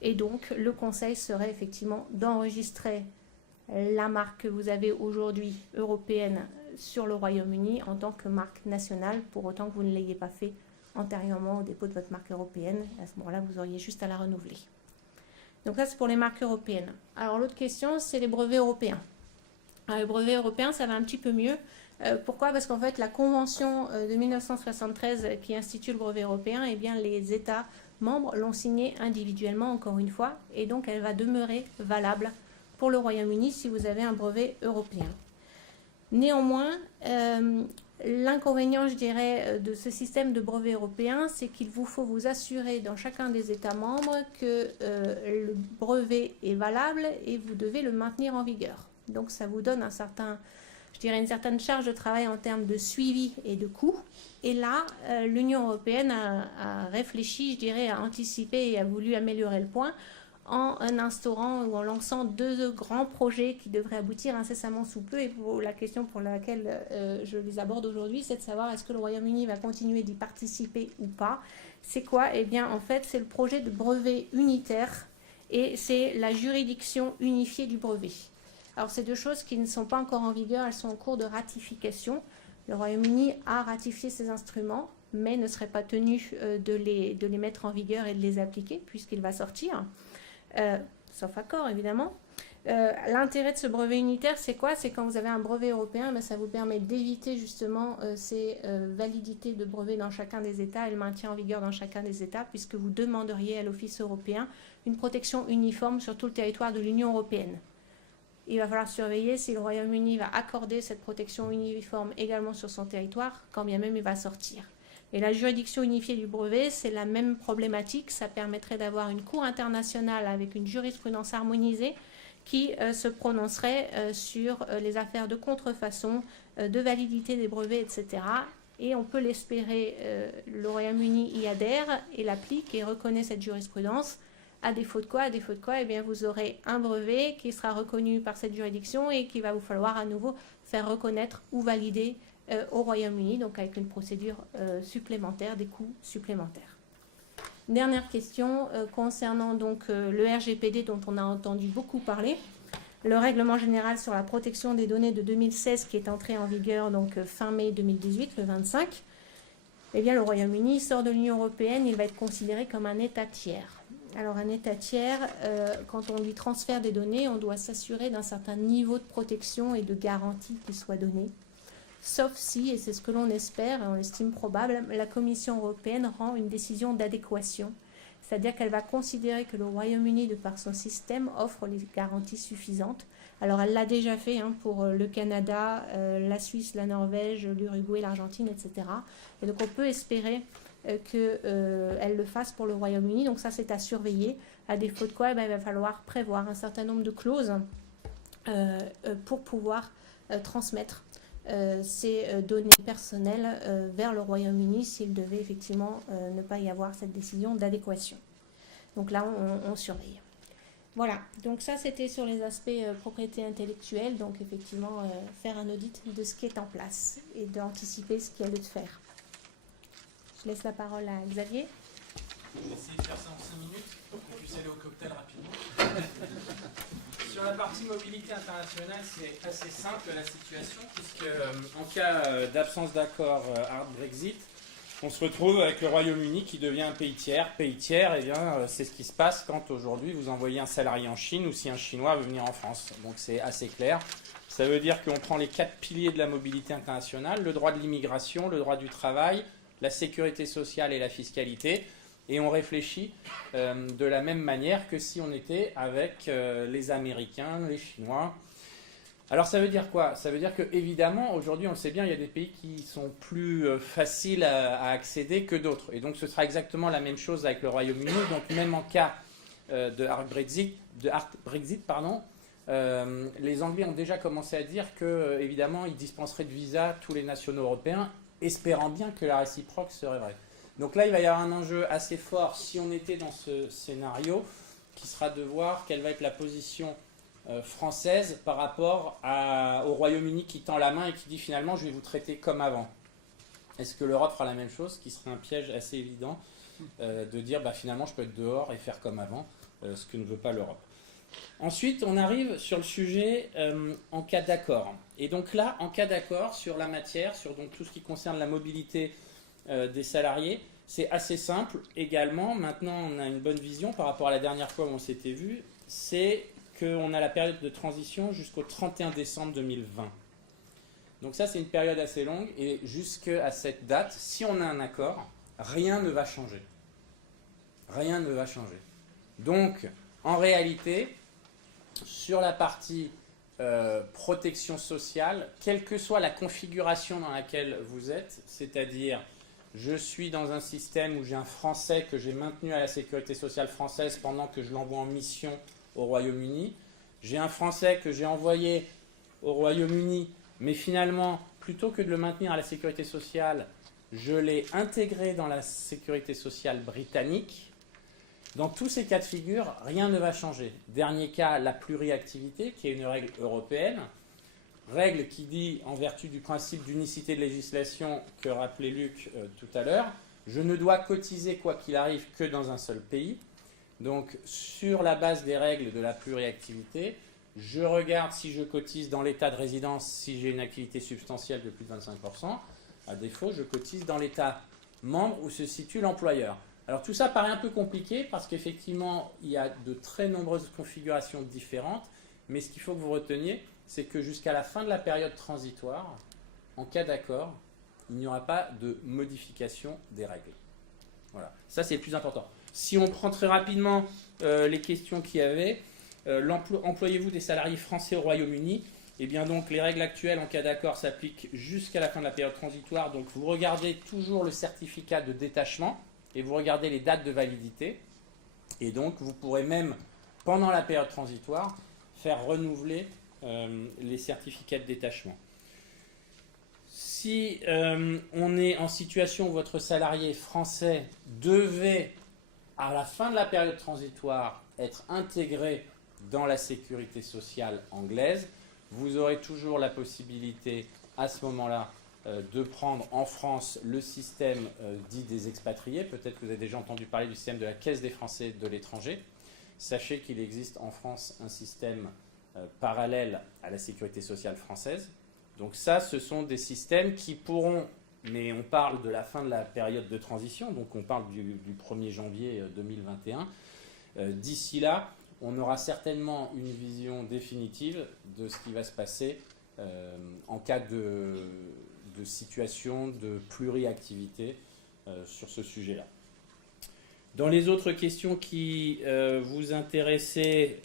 Et donc, le conseil serait effectivement d'enregistrer la marque que vous avez aujourd'hui européenne sur le Royaume-Uni en tant que marque nationale, pour autant que vous ne l'ayez pas fait antérieurement au dépôt de votre marque européenne. À ce moment-là, vous auriez juste à la renouveler. Donc ça, c'est pour les marques européennes. Alors l'autre question, c'est les brevets européens. Alors, les brevets européens, ça va un petit peu mieux. Pourquoi ? Parce qu'en fait, la convention de 1973 qui institue le brevet européen, eh bien, les États membres l'ont signée individuellement, encore une fois, et donc elle va demeurer valable pour le Royaume-Uni si vous avez un brevet européen. Néanmoins, l'inconvénient, je dirais, de ce système de brevet européen, c'est qu'il vous faut vous assurer dans chacun des États membres que le brevet est valable et vous devez le maintenir en vigueur. Donc ça vous donne une certaine charge de travail en termes de suivi et de coût. Et là, l'Union européenne a réfléchi, je dirais, a anticipé et a voulu améliorer le point en instaurant ou en lançant 2 grands projets qui devraient aboutir incessamment sous peu. Et la question pour laquelle je les aborde aujourd'hui, c'est de savoir est-ce que le Royaume-Uni va continuer d'y participer ou pas. C'est quoi ? Eh bien, en fait, c'est le projet de brevet unitaire et c'est la juridiction unifiée du brevet. Alors, c'est 2 choses qui ne sont pas encore en vigueur, elles sont en cours de ratification. Le Royaume-Uni a ratifié ces instruments, mais ne serait pas tenu de les mettre en vigueur et de les appliquer, puisqu'il va sortir, sauf accord évidemment. L'intérêt de ce brevet unitaire, c'est quoi ? C'est quand vous avez un brevet européen, mais ça vous permet d'éviter justement ces validités de brevets dans chacun des États et le maintien en vigueur dans chacun des États, puisque vous demanderiez à l'Office européen une protection uniforme sur tout le territoire de l'Union européenne. Il va falloir surveiller si le Royaume-Uni va accorder cette protection uniforme également sur son territoire, quand bien même il va sortir. Et la juridiction unifiée du brevet, c'est la même problématique. Ça permettrait d'avoir une cour internationale avec une jurisprudence harmonisée qui se prononcerait sur les affaires de contrefaçon, de validité des brevets, etc. Et on peut l'espérer, le Royaume-Uni y adhère et l'applique et reconnaît cette jurisprudence. À défaut de quoi, eh bien, vous aurez un brevet qui sera reconnu par cette juridiction et qu'il va vous falloir à nouveau faire reconnaître ou valider au Royaume-Uni, donc avec une procédure supplémentaire, des coûts supplémentaires. Dernière question concernant donc le RGPD dont on a entendu beaucoup parler. le règlement général sur la protection des données de 2016 qui est entré en vigueur donc fin mai 2018, le 25, eh bien le Royaume-Uni sort de l'Union européenne, il va être considéré comme un État tiers. Alors un État tiers, quand on lui transfère des données, on doit s'assurer d'un certain niveau de protection et de garantie qui soit donné. Sauf si, et c'est ce que l'on espère, et on l'estime probable, la Commission européenne rend une décision d'adéquation. C'est-à-dire qu'elle va considérer que le Royaume-Uni, de par son système, offre les garanties suffisantes. Alors elle l'a déjà fait pour le Canada, la Suisse, la Norvège, l'Uruguay, l'Argentine, etc. Et donc on peut espérer qu'elle le fasse pour le Royaume-Uni. Donc ça, c'est à surveiller. À défaut de quoi, il va falloir prévoir un certain nombre de clauses pour pouvoir transmettre ces données personnelles vers le Royaume-Uni s'il devait effectivement ne pas y avoir cette décision d'adéquation. Donc là, on surveille. Voilà, donc ça c'était sur les aspects propriété intellectuelle, donc effectivement faire un audit de ce qui est en place et d'anticiper ce qu'il y a lieu de faire. Je laisse la parole à Xavier. Je vais essayer de faire ça en 5 minutes pour qu'on puisse aller au cocktail rapidement. Sur la partie mobilité internationale, c'est assez simple la situation, puisque en cas d'absence d'accord hard Brexit, on se retrouve avec le Royaume-Uni qui devient un pays tiers. Pays tiers, eh bien, c'est ce qui se passe quand aujourd'hui vous envoyez un salarié en Chine ou si un Chinois veut venir en France. Donc c'est assez clair. Ça veut dire qu'on prend les 4 piliers de la mobilité internationale, le droit de l'immigration, le droit du travail, la sécurité sociale et la fiscalité, et on réfléchit de la même manière que si on était avec les Américains, les Chinois. Alors ça veut dire quoi? Ça veut dire que évidemment aujourd'hui on le sait bien, il y a des pays qui sont plus faciles à accéder que d'autres, et donc ce sera exactement la même chose avec le Royaume-Uni. Donc même en cas de hard Brexit, les Anglais ont déjà commencé à dire que évidemment ils dispenseraient de visa tous les nationaux européens, espérant bien que la réciproque serait vraie. Donc là, il va y avoir un enjeu assez fort si on était dans ce scénario, qui sera de voir quelle va être la position française par rapport au Royaume-Uni qui tend la main et qui dit finalement je vais vous traiter comme avant. Est-ce que l'Europe fera la même chose, qui serait un piège assez évident de dire finalement je peux être dehors et faire comme avant, ce que ne veut pas l'Europe. Ensuite, on arrive sur le sujet en cas d'accord. Et donc là, en cas d'accord sur la matière, sur donc tout ce qui concerne la mobilité des salariés, c'est assez simple également. Maintenant, on a une bonne vision par rapport à la dernière fois où on s'était vu, c'est qu'on a la période de transition jusqu'au 31 décembre 2020. Donc ça, c'est une période assez longue, et jusqu'à cette date, si on a un accord, rien ne va changer. Rien ne va changer. Donc, en réalité, sur la partie protection sociale, quelle que soit la configuration dans laquelle vous êtes, c'est-à-dire je suis dans un système où j'ai un Français que j'ai maintenu à la sécurité sociale française pendant que je l'envoie en mission au Royaume-Uni, j'ai un Français que j'ai envoyé au Royaume-Uni, mais finalement, plutôt que de le maintenir à la sécurité sociale, je l'ai intégré dans la sécurité sociale britannique. Dans tous ces cas de figure, rien ne va changer. Dernier cas, la pluriactivité, qui est une règle européenne. Règle qui dit, en vertu du principe d'unicité de législation que rappelait Luc tout à l'heure, je ne dois cotiser quoi qu'il arrive que dans un seul pays. Donc, sur la base des règles de la pluriactivité, je regarde si je cotise dans l'état de résidence si j'ai une activité substantielle de plus de 25%. À défaut, je cotise dans l'état membre où se situe l'employeur. Alors tout ça paraît un peu compliqué parce qu'effectivement, il y a de très nombreuses configurations différentes, mais ce qu'il faut que vous reteniez, c'est que jusqu'à la fin de la période transitoire, en cas d'accord, il n'y aura pas de modification des règles. Voilà, ça c'est le plus important. Si on prend très rapidement les questions qu'il y avait, employez-vous des salariés français au Royaume-Uni? Eh bien donc les règles actuelles en cas d'accord s'appliquent jusqu'à la fin de la période transitoire, donc vous regardez toujours le certificat de détachement, et vous regardez les dates de validité, et donc vous pourrez même, pendant la période transitoire, faire renouveler les certificats de détachement. Si on est en situation où votre salarié français devait, à la fin de la période transitoire, être intégré dans la sécurité sociale anglaise, vous aurez toujours la possibilité, à ce moment-là, de prendre en France le système dit des expatriés. Peut-être que vous avez déjà entendu parler du système de la Caisse des Français de l'étranger. Sachez qu'il existe en France un système parallèles à la sécurité sociale française. Donc ça, ce sont des systèmes qui pourront, mais on parle de la fin de la période de transition, donc on parle du 1er janvier 2021. D'ici là, on aura certainement une vision définitive de ce qui va se passer en cas de situation de pluriactivité sur ce sujet-là. Dans les autres questions qui vous intéressaient,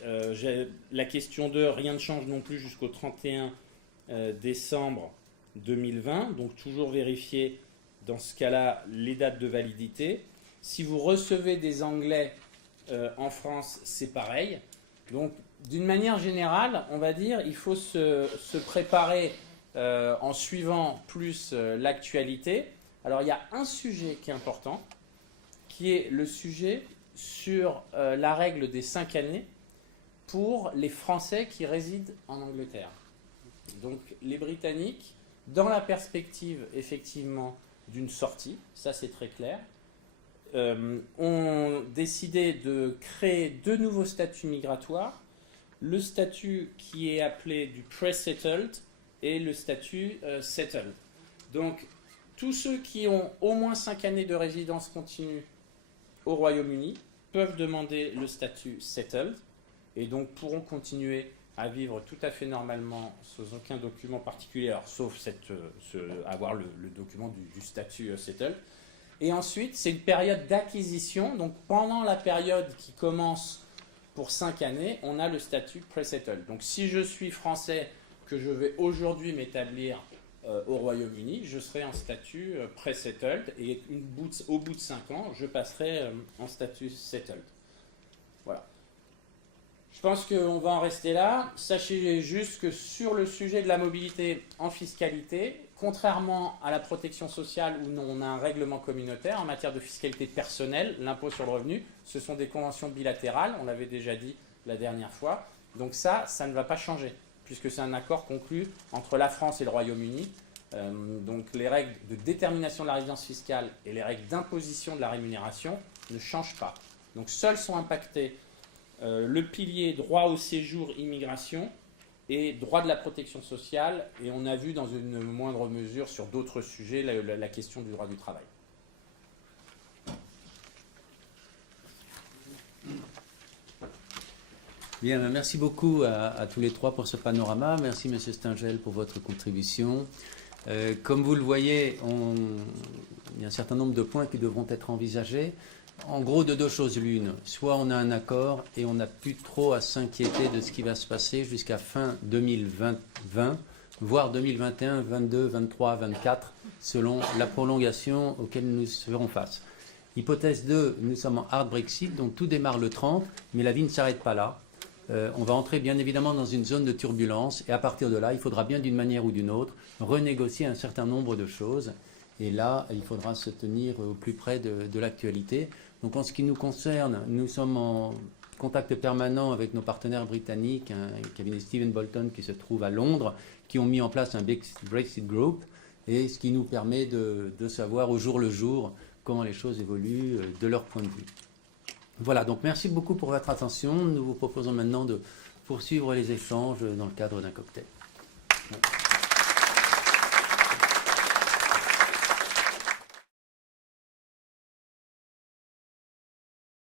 la question 2, rien ne change non plus jusqu'au 31 décembre 2020, donc toujours vérifier dans ce cas-là les dates de validité. Si vous recevez des Anglais en France, c'est pareil. Donc d'une manière générale, on va dire, il faut se préparer en suivant plus l'actualité. Alors il y a un sujet qui est important, qui est le sujet sur la règle des 5 années pour les Français qui résident en Angleterre. Donc les Britanniques, dans la perspective effectivement d'une sortie, ça c'est très clair, ont décidé de créer 2 nouveaux statuts migratoires, le statut qui est appelé du pre-settled et le statut settled. Donc tous ceux qui ont au moins 5 années de résidence continue au Royaume-Uni peuvent demander le statut settled et donc pourront continuer à vivre tout à fait normalement sans aucun document particulier, alors, sauf avoir le document du statut settled. Et ensuite, c'est une période d'acquisition. Donc pendant la période qui commence pour 5 années, on a le statut pre-settled. Donc si je suis français, que je vais aujourd'hui m'établir au Royaume-Uni, je serai en statut pre-settled et au bout de 5 ans, je passerai en statut settled. Voilà. Je pense qu'on va en rester là. Sachez juste que sur le sujet de la mobilité en fiscalité, contrairement à la protection sociale où on a un règlement communautaire, en matière de fiscalité personnelle, l'impôt sur le revenu, ce sont des conventions bilatérales, on l'avait déjà dit la dernière fois. Donc ça ne va pas changer, puisque c'est un accord conclu entre la France et le Royaume-Uni. Donc les règles de détermination de la résidence fiscale et les règles d'imposition de la rémunération ne changent pas. Donc seuls sont impactés le pilier droit au séjour immigration et droit de la protection sociale, et on a vu dans une moindre mesure sur d'autres sujets la question du droit du travail. Bien, merci beaucoup à tous les trois pour ce panorama. Merci M. Stingel pour votre contribution. Comme vous le voyez, il y a un certain nombre de points qui devront être envisagés. En gros, de 2 choses l'une. Soit on a un accord et on n'a plus trop à s'inquiéter de ce qui va se passer jusqu'à fin 2020, voire 2021, 22, 23, 24, selon la prolongation auquel nous ferons face. Hypothèse 2, nous sommes en hard Brexit, donc tout démarre le 30, mais la vie ne s'arrête pas là. On va entrer bien évidemment dans une zone de turbulence et à partir de là, il faudra bien d'une manière ou d'une autre renégocier un certain nombre de choses. Et là, il faudra se tenir au plus près de l'actualité. Donc en ce qui nous concerne, nous sommes en contact permanent avec nos partenaires britanniques, un cabinet Stephen Bolton qui se trouve à Londres, qui ont mis en place un Brexit Group, et ce qui nous permet de savoir au jour le jour comment les choses évoluent de leur point de vue. Voilà, donc merci beaucoup pour votre attention. Nous vous proposons maintenant de poursuivre les échanges dans le cadre d'un cocktail.